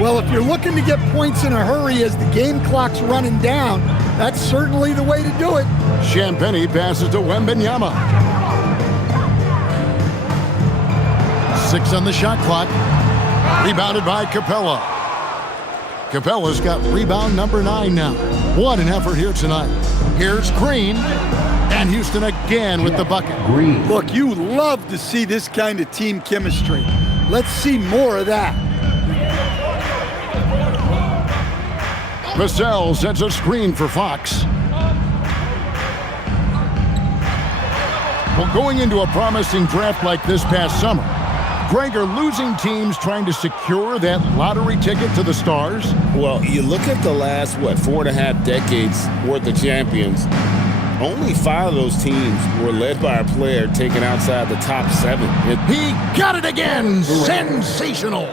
Well, if you're looking to get points in a hurry as the game clock's running down, that's certainly the way to do it. Champagnie passes to Wembanyama. 6 on the shot clock. Rebounded by Capella. Capella's got rebound number 9 now. What an effort here tonight. Here's Green. And Houston again with the bucket. Green. Look, you love to see this kind of team chemistry. Let's see more of that. Vassell sets a screen for Fox. Well, going into a promising draft like this past summer, Greg, are losing teams trying to secure that lottery ticket to the stars? Well, you look at the last, 4.5 decades worth of champions. Only 5 of those teams were led by a player taken outside the top 7. He got it again! Sensational!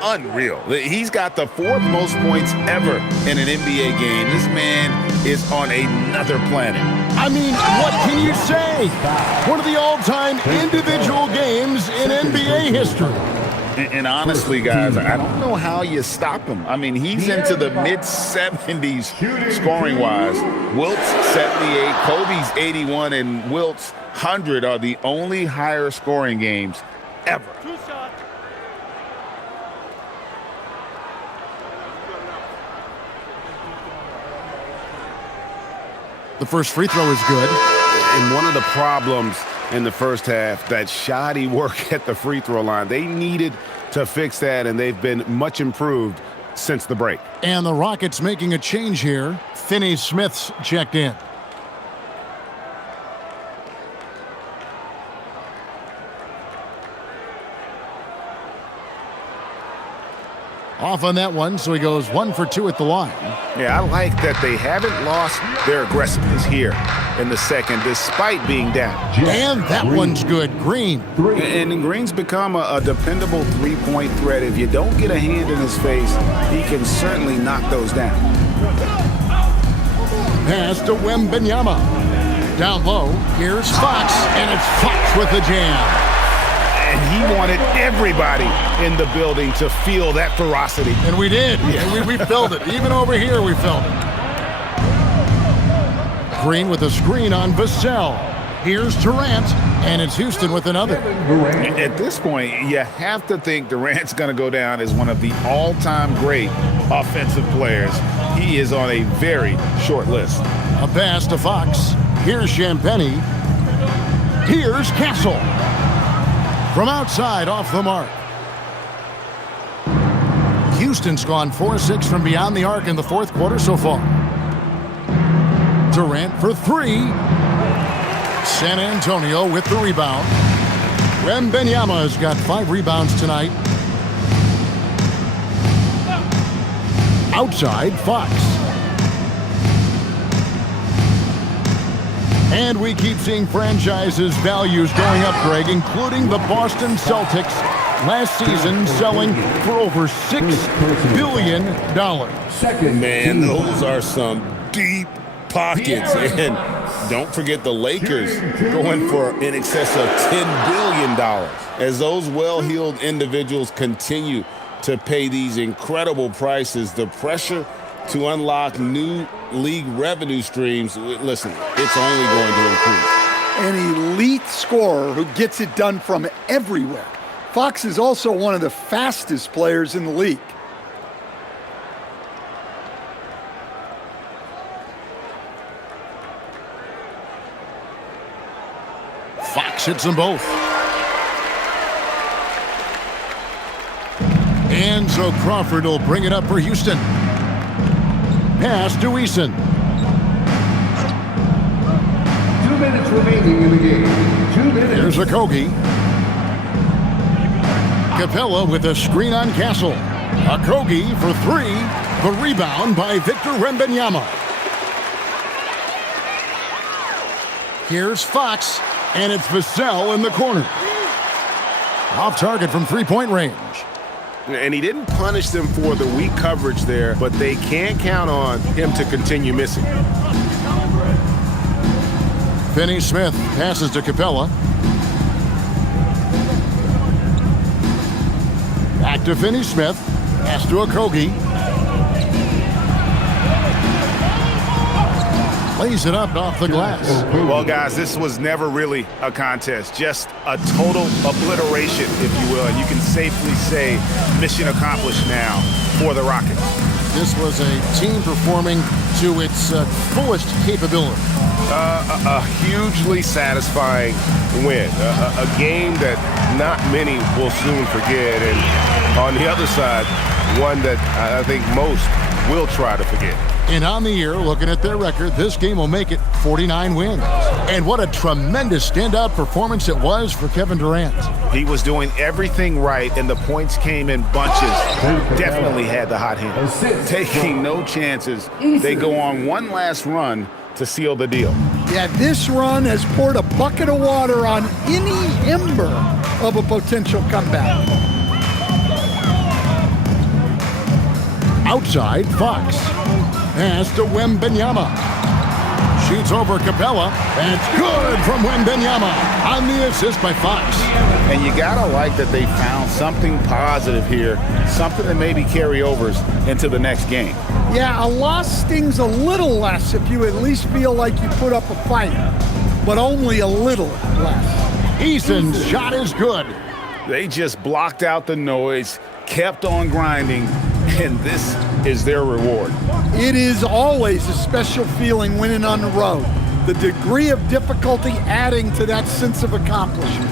Unreal. He's got the 4th most points ever in an NBA game. This man is on another planet. I mean, what can you say? One of the all-time individual games in NBA history. And honestly, guys, I don't know how you stop him. I mean, he's into the mid-70s scoring-wise. Wilt's 78, Kobe's 81, and Wilt's 100 are the only higher scoring games ever. The first free throw is good. And one of the problems in the first half, that shoddy work at the free throw line. They needed to fix that, and they've been much improved since the break. And the Rockets making a change here. Finney-Smith's checked in. Off on that one, so he goes 1 for 2 at the line. Yeah, I like that they haven't lost their aggressiveness here in the second, despite being down. And that one's good. Green. And Green's become a dependable three-point threat. If you don't get a hand in his face, he can certainly knock those down. Pass to Wembanyama. Down low, here's Fox, and it's Fox with the jam. And he wanted everybody in the building to feel that ferocity. And we did. Yeah. And we felt it. Even over here, we felt it. Green with a screen on Vassell. Here's Durant, and it's Houston with another. At this point, you have to think Durant's going to go down as one of the all-time great offensive players. He is on a very short list. A pass to Fox. Here's Champagnie. Here's Castle. From outside, off the mark. Houston's gone 4-6 from beyond the arc in the fourth quarter so far. Durant for 3. San Antonio with the rebound. Wembanyama has got 5 rebounds tonight. Outside, Fox. And we keep seeing franchises' values going up, Greg, including the Boston Celtics last season selling for over $6 billion. Man, those are some deep pockets. And don't forget the Lakers going for in excess of $10 billion. As those well-heeled individuals continue to pay these incredible prices, the pressure to unlock new league revenue streams, listen, it's only going to increase. An elite scorer who gets it done from everywhere. Fox is also one of the fastest players in the league. Fox hits them both. And so Crawford will bring it up for Houston. Pass to Eason. 2 minutes remaining in the game. 2 minutes. Here's Okogie. Capella with a screen on Castle. Okogie for 3. The rebound by Victor Wembanyama. Here's Fox, and it's Vassell in the corner. Off target from three-point range. And he didn't punish them for the weak coverage there, but they can't count on him to continue missing. Finney-Smith passes to Capella. Back to Finney-Smith. Pass to Okogie. Lays it up off the glass. Well, guys, this was never really a contest, just a total obliteration, if you will. And you can safely say mission accomplished now for the Rockets. This was a team performing to its fullest capability. A hugely satisfying win. A game that not many will soon forget. And on the other side, one that I think most will try to forget. And on the year, looking at their record, this game will make it 49 wins. And what a tremendous standout performance it was for Kevin Durant. He was doing everything right, and the points came in bunches. Definitely had the hot hand. Taking no chances. They go on one last run to seal the deal. Yeah, this run has poured a bucket of water on any ember of a potential comeback. Outside, Fox. Pass to Wembanyama. Shoots over Capella, and it's good from Wembanyama on the assist by Fox. And you gotta like that they found something positive here, something that maybe carry overs into the next game. Yeah, a loss stings a little less if you at least feel like you put up a fight, but only a little less. Eason's shot is good. They just blocked out the noise, kept on grinding, and this is their reward. It is always a special feeling winning on the road. The degree of difficulty adding to that sense of accomplishment.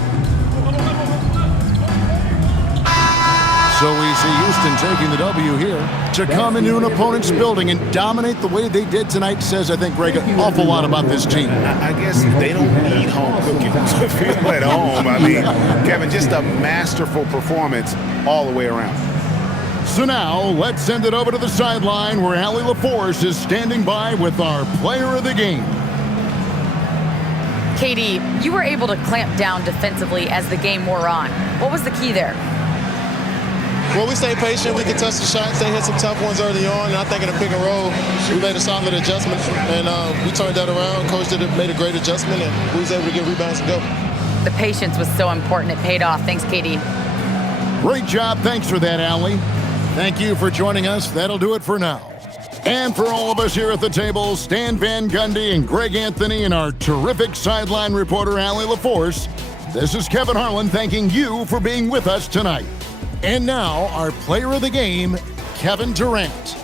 So we see Houston taking the W here. To come into an opponent's building and dominate the way they did tonight says, I think, Greg, an awful lot about this team. I guess they don't need home cooking to feel at home. I mean, Kevin, just a masterful performance all the way around. So now, let's send it over to the sideline where Allie LaForce is standing by with our player of the game. Katie, you were able to clamp down defensively as the game wore on. What was the key there? Well, we stayed patient. We could touch the shots. They hit some tough ones early on, and I think in the pick and roll, we made a solid adjustment, and we turned that around. Coach made a great adjustment, and we was able to get rebounds and go. The patience was so important. It paid off. Thanks, Katie. Great job. Thanks for that, Allie. Thank you for joining us. That'll do it for now. And for all of us here at the table, Stan Van Gundy and Greg Anthony and our terrific sideline reporter, Allie LaForce, this is Kevin Harlan thanking you for being with us tonight. And now, our player of the game, Kevin Durant.